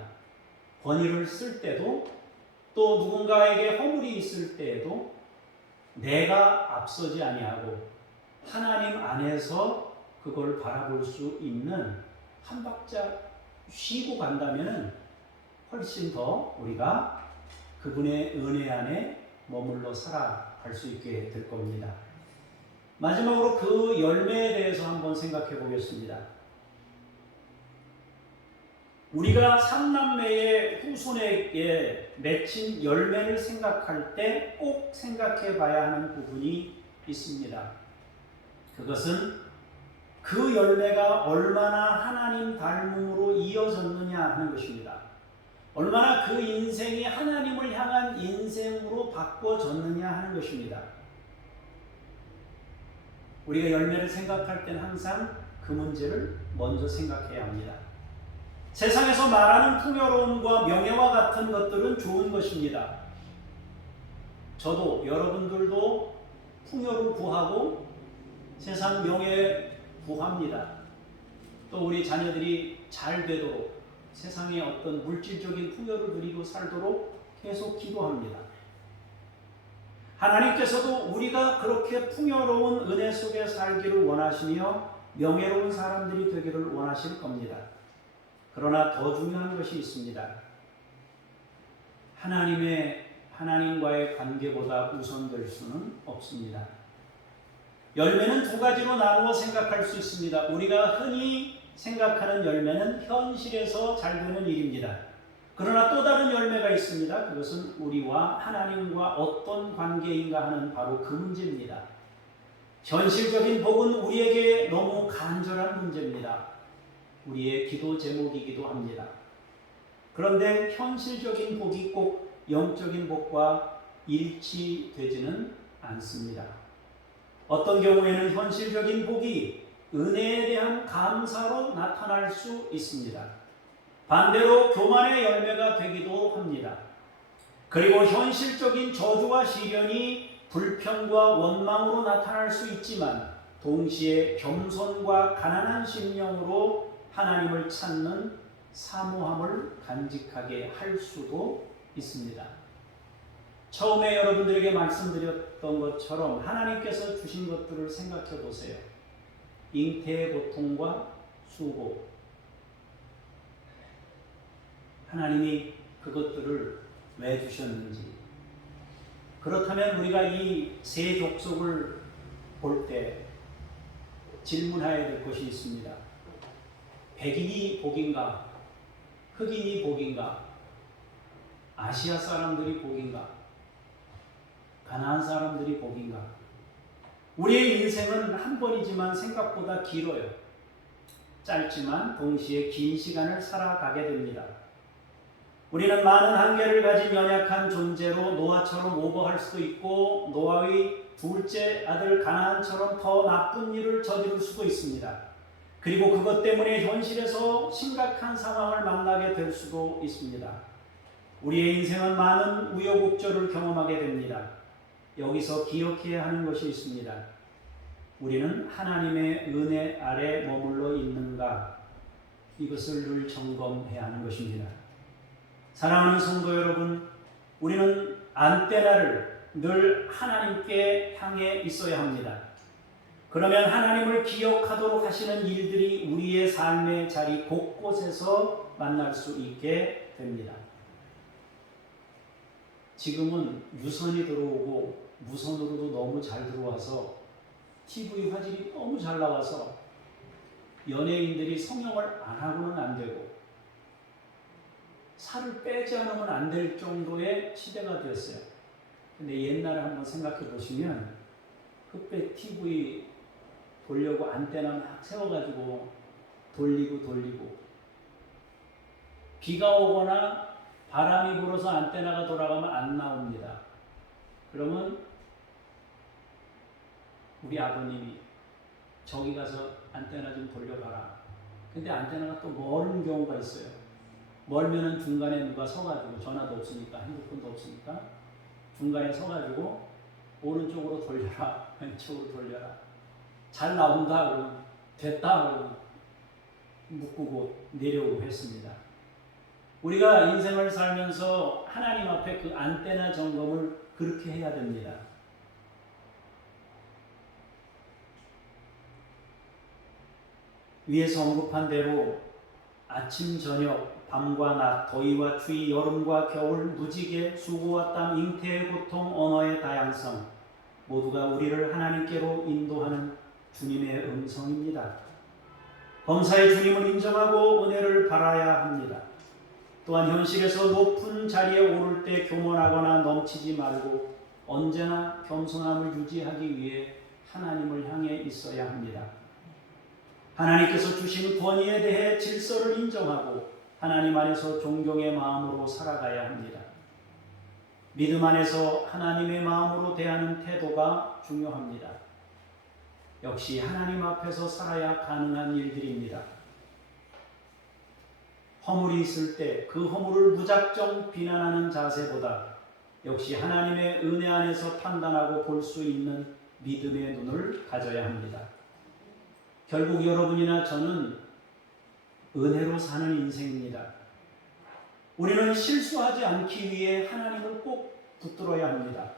권위를 쓸 때도 또 누군가에게 허물이 있을 때에도 내가 앞서지 아니하고 하나님 안에서 그걸 바라볼 수 있는 한 박자 쉬고 간다면 훨씬 더 우리가 그분의 은혜 안에 머물러 살아갈 수 있게 될 겁니다. 마지막으로 그 열매에 대해서 한번 생각해 보겠습니다. 우리가 삼남매의 후손에게 맺힌 열매를 생각할 때 꼭 생각해 봐야 하는 부분이 있습니다. 그것은 그 열매가 얼마나 하나님 닮음으로 이어졌느냐 하는 것입니다. 얼마나 그 인생이 하나님을 향한 인생으로 바꿔졌느냐 하는 것입니다. 우리가 열매를 생각할 때는 항상 그 문제를 먼저 생각해야 합니다. 세상에서 말하는 풍요로움과 명예와 같은 것들은 좋은 것입니다. 저도 여러분들도 풍요를 구하고 세상 명예 구합니다. 또 우리 자녀들이 잘 되도록 세상의 어떤 물질적인 풍요를 누리고 살도록 계속 기도합니다. 하나님께서도 우리가 그렇게 풍요로운 은혜 속에 살기를 원하시며 명예로운 사람들이 되기를 원하실 겁니다. 그러나 더 중요한 것이 있습니다. 하나님과의 관계보다 우선될 수는 없습니다. 열매는 두 가지로 나누어 생각할 수 있습니다. 우리가 흔히 생각하는 열매는 현실에서 잘 되는 일입니다. 그러나 또 다른 열매가 있습니다. 그것은 우리와 하나님과 어떤 관계인가 하는 바로 그 문제입니다. 현실적인 복은 우리에게 너무 간절한 문제입니다. 우리의 기도 제목이기도 합니다. 그런데 현실적인 복이 꼭 영적인 복과 일치되지는 않습니다. 어떤 경우에는 현실적인 복이 은혜에 대한 감사로 나타날 수 있습니다. 반대로 교만의 열매가 되기도 합니다. 그리고 현실적인 저주와 시련이 불평과 원망으로 나타날 수 있지만 동시에 겸손과 가난한 심령으로 하나님을 찾는 사모함을 간직하게 할 수도 있습니다. 처음에 여러분들에게 말씀드렸던 것처럼 하나님께서 주신 것들을 생각해 보세요. 잉태의 고통과 수고. 하나님이 그것들을 왜 주셨는지. 그렇다면 우리가 이 세 족속을 볼 때 질문해야 될 것이 있습니다. 백인이 복인가? 흑인이 복인가? 아시아 사람들이 복인가? 가나안 사람들이 복인가? 우리의 인생은 한 번이지만 생각보다 길어요. 짧지만 동시에 긴 시간을 살아가게 됩니다. 우리는 많은 한계를 가진 연약한 존재로 노아처럼 오버할 수도 있고 노아의 둘째 아들 가나안처럼 더 나쁜 일을 저지를 수도 있습니다. 그리고 그것 때문에 현실에서 심각한 상황을 만나게 될 수도 있습니다. 우리의 인생은 많은 우여곡절을 경험하게 됩니다. 여기서 기억해야 하는 것이 있습니다. 우리는 하나님의 은혜 아래 머물러 있는가? 이것을 늘 점검해야 하는 것입니다. 사랑하는 성도 여러분, 우리는 안테나를 늘 하나님께 향해 있어야 합니다. 그러면 하나님을 기억하도록 하시는 일들이 우리의 삶의 자리 곳곳에서 만날 수 있게 됩니다. 지금은 유선이 들어오고 무선으로도 너무 잘 들어와서 TV 화질이 너무 잘 나와서 연예인들이 성형을 안 하고는 안 되고 살을 빼지 않으면 안 될 정도의 시대가 되었어요. 근데 옛날에 한번 생각해 보시면 흑백 TV 돌려고 안테나 막 세워가지고 돌리고 비가 오거나 바람이 불어서 안테나가 돌아가면 안 나옵니다. 그러면 우리 아버님이 저기 가서 안테나 좀 돌려봐라. 근데 안테나가 또 멀은 경우가 있어요. 멀면은 중간에 누가 서가지고, 전화도 없으니까, 핸드폰도 없으니까 중간에 서가지고 오른쪽으로 돌려라, 왼쪽으로 돌려라. 잘 나온다 그러면 됐다 그러면 묶고 내려오고 했습니다. 우리가 인생을 살면서 하나님 앞에 그 안테나 점검을 그렇게 해야 됩니다. 위에서 언급한 대로 아침 저녁 밤과 낮 더위와 추위 여름과 겨울 무지개 수고와 땀 잉태의 고통 언어의 다양성 모두가 우리를 하나님께로 인도하는 주님의 음성입니다. 범사의 주님을 인정하고 은혜를 바라야 합니다. 또한 현실에서 높은 자리에 오를 때 교만하거나 넘치지 말고 언제나 겸손함을 유지하기 위해 하나님을 향해 있어야 합니다. 하나님께서 주신 권위에 대해 질서를 인정하고 하나님 안에서 존경의 마음으로 살아가야 합니다. 믿음 안에서 하나님의 마음으로 대하는 태도가 중요합니다. 역시 하나님 앞에서 살아야 가능한 일들입니다. 허물이 있을 때 그 허물을 무작정 비난하는 자세보다 역시 하나님의 은혜 안에서 판단하고 볼 수 있는 믿음의 눈을 가져야 합니다. 결국 여러분이나 저는 은혜로 사는 인생입니다. 우리는 실수하지 않기 위해 하나님을 꼭 붙들어야 합니다.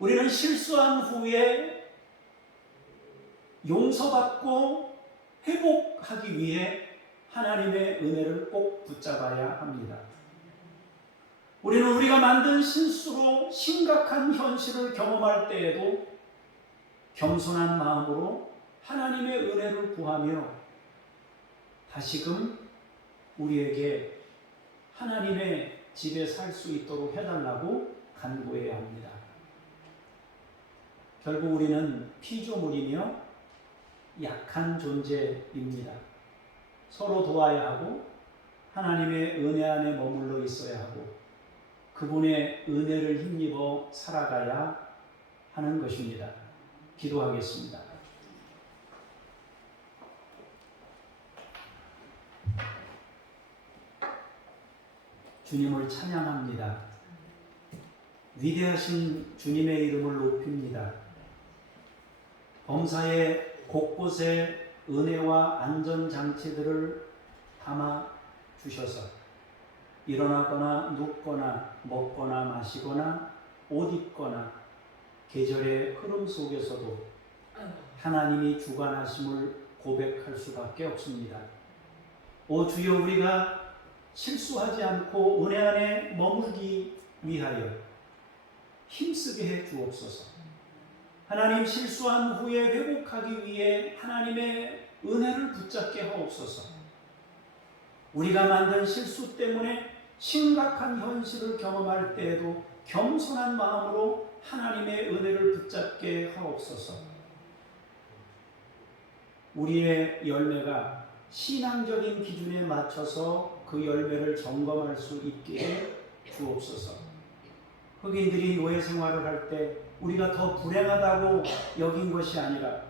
우리는 실수한 후에 용서받고 회복하기 위해 하나님의 은혜를 꼭 붙잡아야 합니다. 우리는 우리가 만든 실수로 심각한 현실을 경험할 때에도 겸손한 마음으로 하나님의 은혜를 구하며 다시금 우리에게 하나님의 집에 살 수 있도록 해달라고 간구해야 합니다. 결국 우리는 피조물이며 약한 존재입니다. 서로 도와야 하고 하나님의 은혜 안에 머물러 있어야 하고 그분의 은혜를 힘입어 살아가야 하는 것입니다. 기도하겠습니다. 주님을 찬양합니다. 위대하신 주님의 이름을 높입니다. 범사의 곳곳에 은혜와 안전장치들을 담아 주셔서 일어나거나 눕거나 먹거나 마시거나 옷 입거나 계절의 흐름 속에서도 하나님이 주관하심을 고백할 수밖에 없습니다. 오 주여, 우리가 실수하지 않고 은혜 안에 머물기 위하여 힘쓰게 해 주옵소서. 하나님, 실수한 후에 회복하기 위해 하나님의 은혜를 붙잡게 하옵소서. 우리가 만든 실수 때문에 심각한 현실을 경험할 때에도 겸손한 마음으로 하나님의 은혜를 붙잡게 하옵소서. 우리의 열매가 신앙적인 기준에 맞춰서 그 열매를 점검할 수 있게 해 주옵소서. 흑인들이 노예 생활을 할 때 우리가 더 불행하다고 여긴 것이 아니라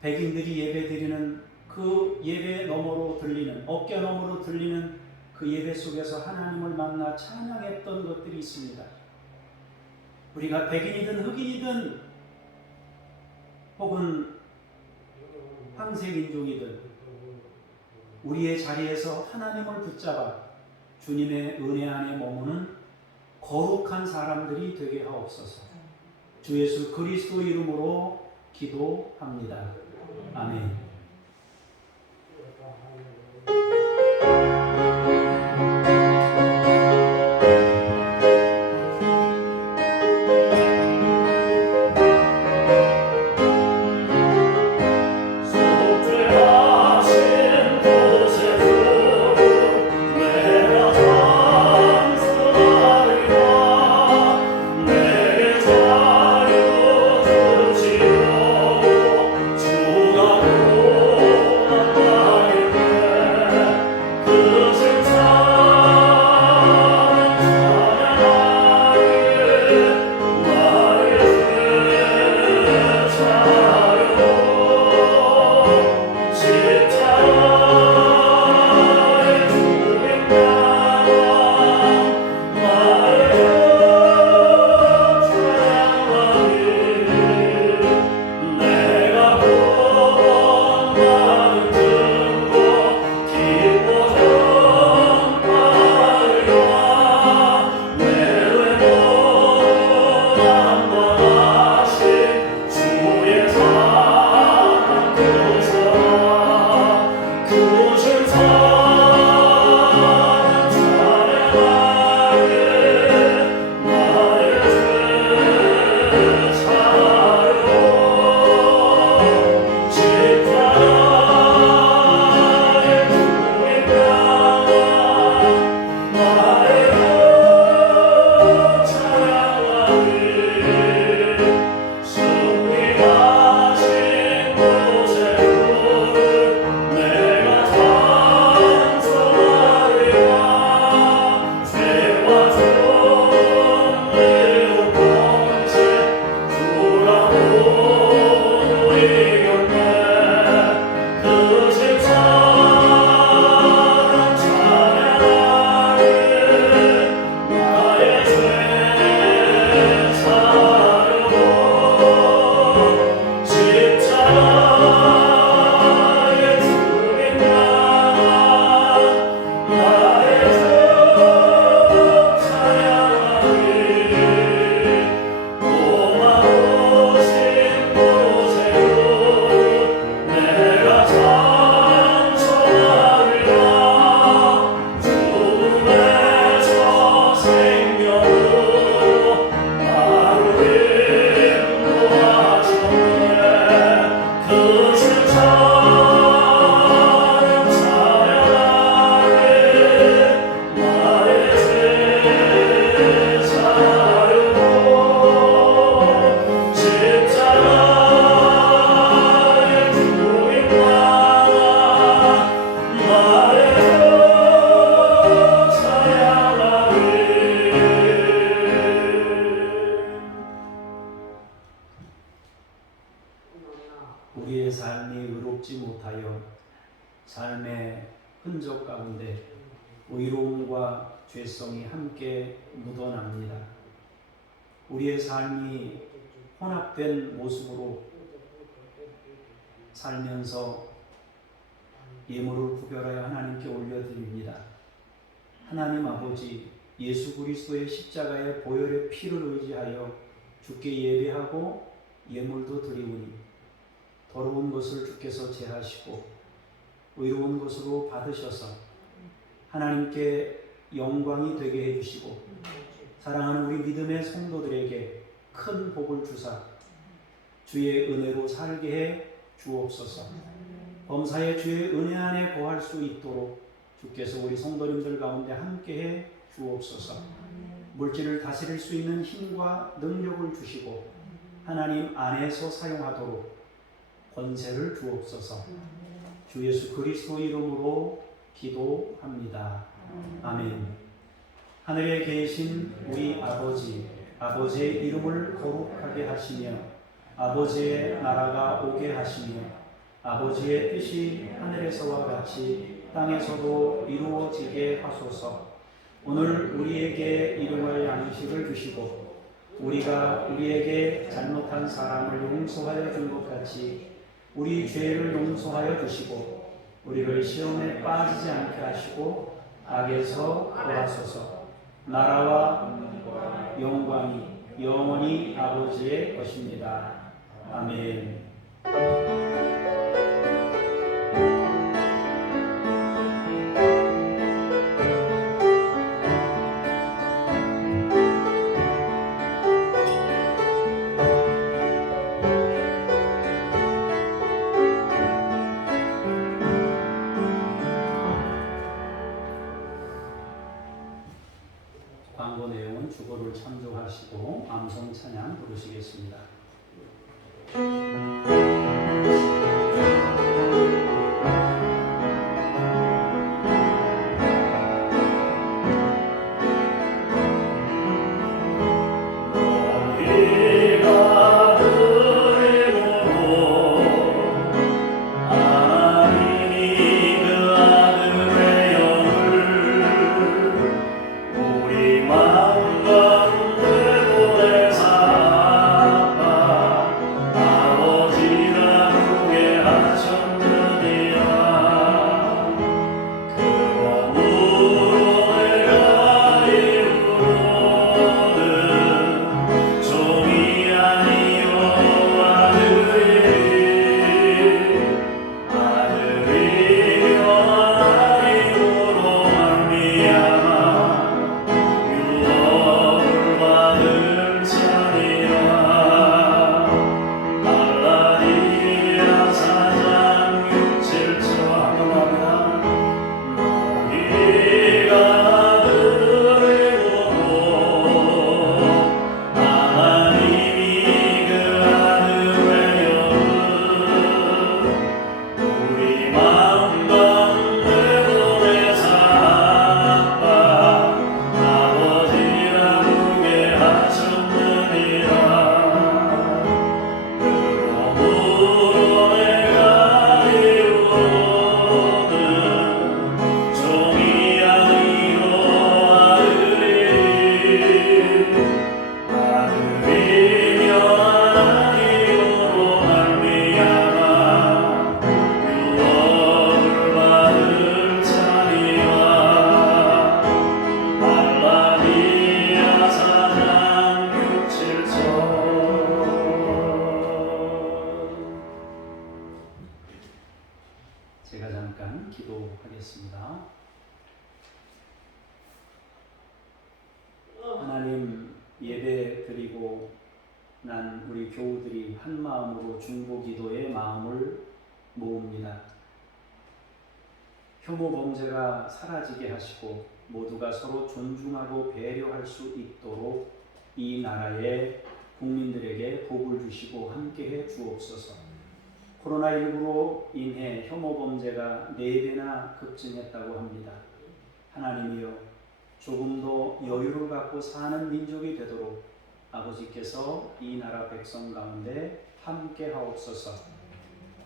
백인들이 예배드리는 그 예배 너머로 들리는, 어깨 너머로 들리는 그 예배 속에서 하나님을 만나 찬양했던 것들이 있습니다. 우리가 백인이든 흑인이든 혹은 황색인종이든 우리의 자리에서 하나님을 붙잡아 주님의 은혜 안에 머무는 거룩한 사람들이 되게 하옵소서. 주 예수 그리스도 이름으로 기도합니다. 아멘. 주가 인하여 삶의 흔적 가운데 의로움과 죄성이 함께 묻어납니다. 우리의 삶이 혼합된 모습으로 살면서 예물을 구별하여 하나님께 올려드립니다. 하나님 아버지, 예수 그리스도의 십자가의 보혈의 피를 의지하여 주께 예배하고 예물도 드리오니 더러운 것을 주께서 제하시고 의로운 것으로 받으셔서 하나님께 영광이 되게 해주시고 사랑하는 우리 믿음의 성도들에게 큰 복을 주사 주의 은혜로 살게 해 주옵소서. 범사에 주의 은혜 안에 거할 수 있도록 주께서 우리 성도님들 가운데 함께 해 주옵소서. 물질을 다스릴 수 있는 힘과 능력을 주시고 하나님 안에서 사용하도록 권세를 주옵소서. 주 예수 그리스도 이름으로 기도합니다. 아멘. 하늘에 계신 우리 아버지, 아버지의 이름을 거룩하게 하시며 아버지의 나라가 오게 하시며 아버지의 뜻이 하늘에서와 같이 땅에서도 이루어지게 하소서. 오늘 우리에게 일용할 양식을 주시고 우리가 우리에게 잘못한 사람을 용서하여 준 것 같이 우리 죄를 용서하여 주시고 우리를 시험에 빠지지 않게 하시고 악에서 구하소서. 나라와 영광이 영원히 아버지의 것입니다. 아멘. 광고 내용은 주거를 참조하시고 암송 찬양 부르시겠습니다. 제가 잠깐 기도하겠습니다. 하나님, 예배 드리고 난 우리 교우들이 한 마음으로 중보 기도의 마음을 모읍니다. 혐오 범죄가 사라지게 하시고 모두가 서로 존중하고 배려할 수 있도록 이 나라의 국민들에게 복을 주시고 함께해 주옵소서. 코로나19로 인해 혐오 범죄가 4배나 급증했다고 합니다. 하나님이여, 조금 더 여유를 갖고 사는 민족이 되도록 아버지께서 이 나라 백성 가운데 함께 하옵소서.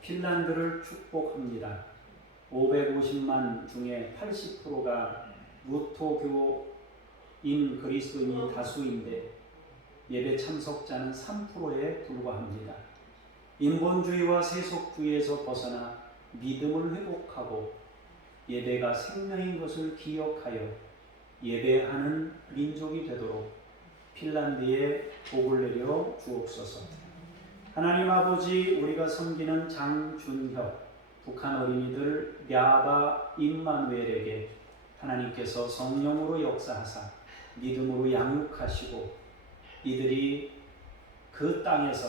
핀란드를 축복합니다. 550만 중에 80%가 무토교인 그리스도인이 다수인데 예배 참석자는 3%에 불과합니다. 인본주의와 세속주의에서 벗어나 믿음을 회복하고 예배가 생명인 것을 기억하여 예배하는 민족이 되도록 핀란드에 복을 내려 주옵소서. 하나님 아버지, 우리가 섬기는 장준혁 북한 어린이들 랴바 임마누엘에게 하나님께서 성령으로 역사하사 믿음으로 양육하시고 이들이 그 땅에서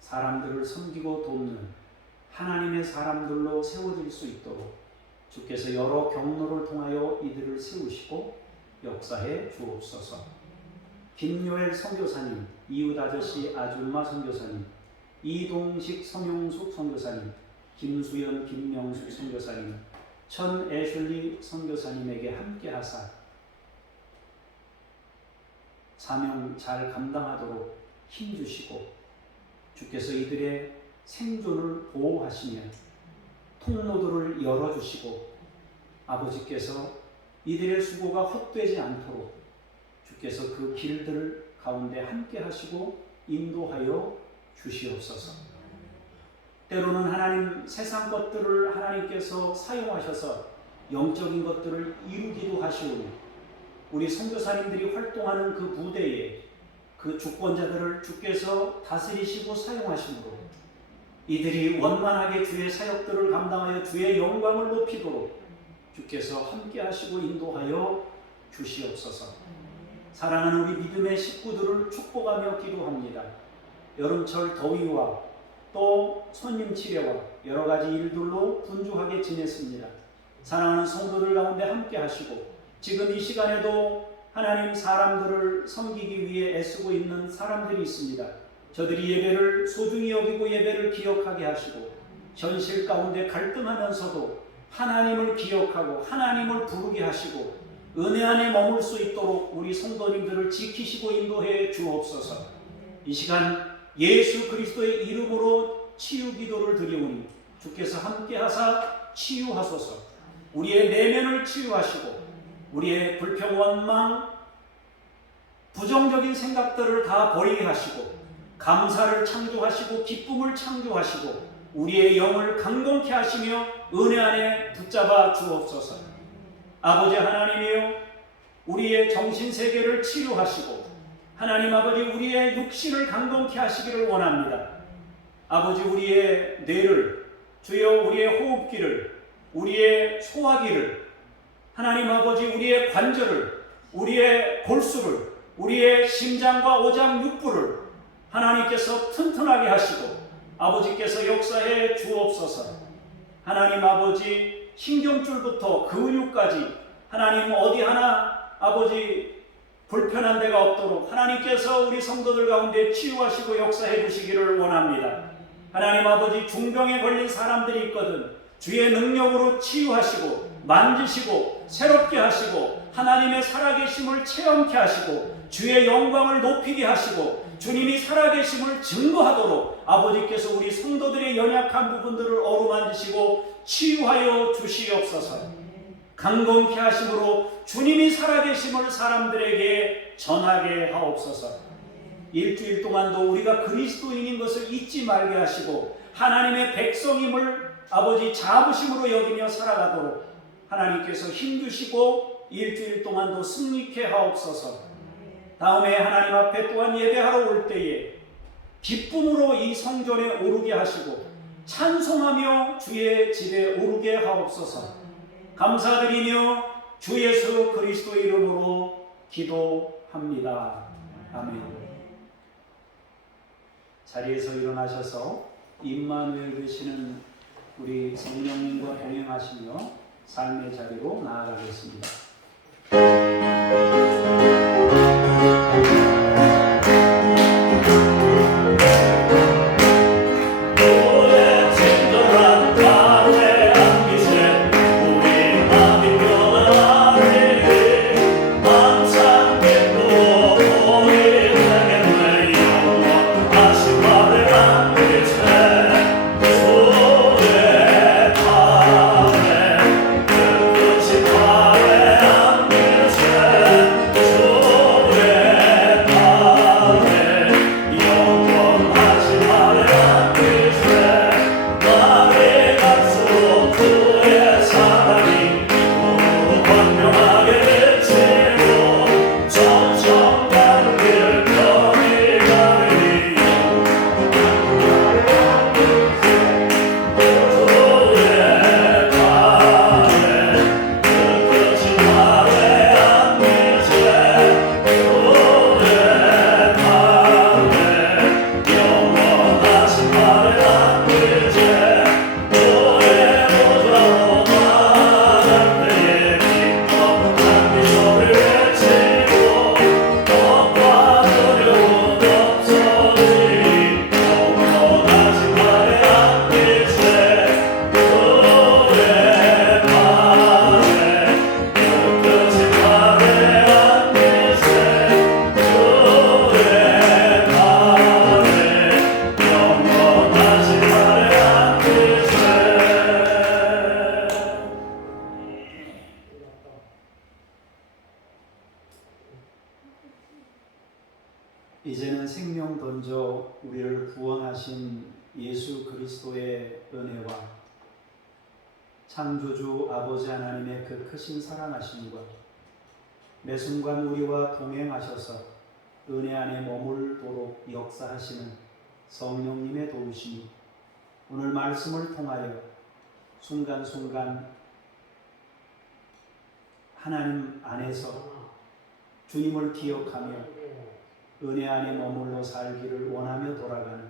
사람들을 섬기고 돕는 하나님의 사람들로 세워질 수 있도록 주께서 여러 경로를 통하여 이들을 세우시고 역사해 주옵소서. 김요엘 선교사님, 이웃 아저씨 아줌마 선교사님, 이동식 성용숙 선교사님, 김수연 김명숙 선교사님, 천 애슐리 선교사님에게 함께하사 사명 잘 감당하도록 힘주시고 주께서 이들의 생존을 보호하시며 통로들을 열어주시고 아버지께서 이들의 수고가 헛되지 않도록 주께서 그 길들 가운데 함께 하시고 인도하여 주시옵소서. 때로는 하나님 세상 것들을 하나님께서 사용하셔서 영적인 것들을 이루기도 하시오니 우리 선교사님들이 활동하는 그 무대에 그 주권자들을 주께서 다스리시고 사용하시므로 이들이 원만하게 주의 사역들을 감당하여 주의 영광을 높이도록 주께서 함께 하시고 인도하여 주시옵소서. 사랑하는 우리 믿음의 식구들을 축복하며 기도합니다. 여름철 더위와 또 손님 치료와 여러 가지 일들로 분주하게 지냈습니다. 사랑하는 성도들 가운데 함께 하시고 지금 이 시간에도 하나님 사람들을 섬기기 위해 애쓰고 있는 사람들이 있습니다. 저들이 예배를 소중히 여기고 예배를 기억하게 하시고 현실 가운데 갈등하면서도 하나님을 기억하고 하나님을 부르게 하시고 은혜 안에 머물 수 있도록 우리 성도님들을 지키시고 인도해 주옵소서. 이 시간 예수 그리스도의 이름으로 치유 기도를 드리오니 주께서 함께 하사 치유하소서. 우리의 내면을 치유하시고 우리의 불평 원망 부정적인 생각들을 다 버리게 하시고 감사를 창조하시고 기쁨을 창조하시고 우리의 영을 강건케 하시며 은혜 안에 붙잡아 주옵소서. 아버지 하나님이여, 우리의 정신세계를 치료하시고 하나님 아버지 우리의 육신을 강건케 하시기를 원합니다. 아버지 우리의 뇌를, 주여 우리의 호흡기를, 우리의 소화기를, 하나님 아버지 우리의 관절을, 우리의 골수를, 우리의 심장과 오장 육부를 하나님께서 튼튼하게 하시고 아버지께서 역사해 주옵소서. 하나님 아버지 신경줄부터 근육까지 하나님 어디 하나 아버지 불편한 데가 없도록 하나님께서 우리 성도들 가운데 치유하시고 역사해 주시기를 원합니다. 하나님 아버지 중병에 걸린 사람들이 있거든 주의 능력으로 치유하시고 만지시고 새롭게 하시고 하나님의 살아계심을 체험케 하시고 주의 영광을 높이게 하시고 주님이 살아계심을 증거하도록 아버지께서 우리 성도들의 연약한 부분들을 어루만지시고 치유하여 주시옵소서. 강건케 하심으로 주님이 살아계심을 사람들에게 전하게 하옵소서. 일주일 동안도 우리가 그리스도인인 것을 잊지 말게 하시고 하나님의 백성임을 아버지 자부심으로 여기며 살아가도록 하나님께서 힘주시고 일주일 동안도 승리케 하옵소서. 다음에 하나님 앞에 또한 예배하러 올 때에 기쁨으로 이 성전에 오르게 하시고 찬송하며 주의 집에 오르게 하옵소서. 감사드리며 주 예수 그리스도의 이름으로 기도합니다. 아멘. 자리에서 일어나셔서 임마누엘 되시는 우리 성령님과 동행하시며 삶의 자리로 나아가겠습니다. 이제는 생명 던져 우리를 구원하신 예수 그리스도의 은혜와 창조주 아버지 하나님의 그 크신 사랑하심과 매 순간 우리와 동행하셔서 은혜 안에 머물도록 역사하시는 성령님의 도우심이 오늘 말씀을 통하여 순간순간 하나님 안에서 주님을 기억하며 은혜 안에 머물러 살기를 원하며 돌아가는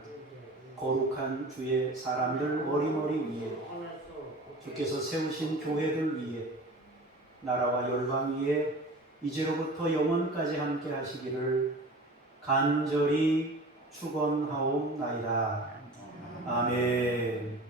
거룩한 주의 사람들 머리머리 위에 주께서 세우신 교회들 위에 나라와 열방 위에 이제로부터 영원까지 함께 하시기를 간절히 축원하옵나이다. 아멘.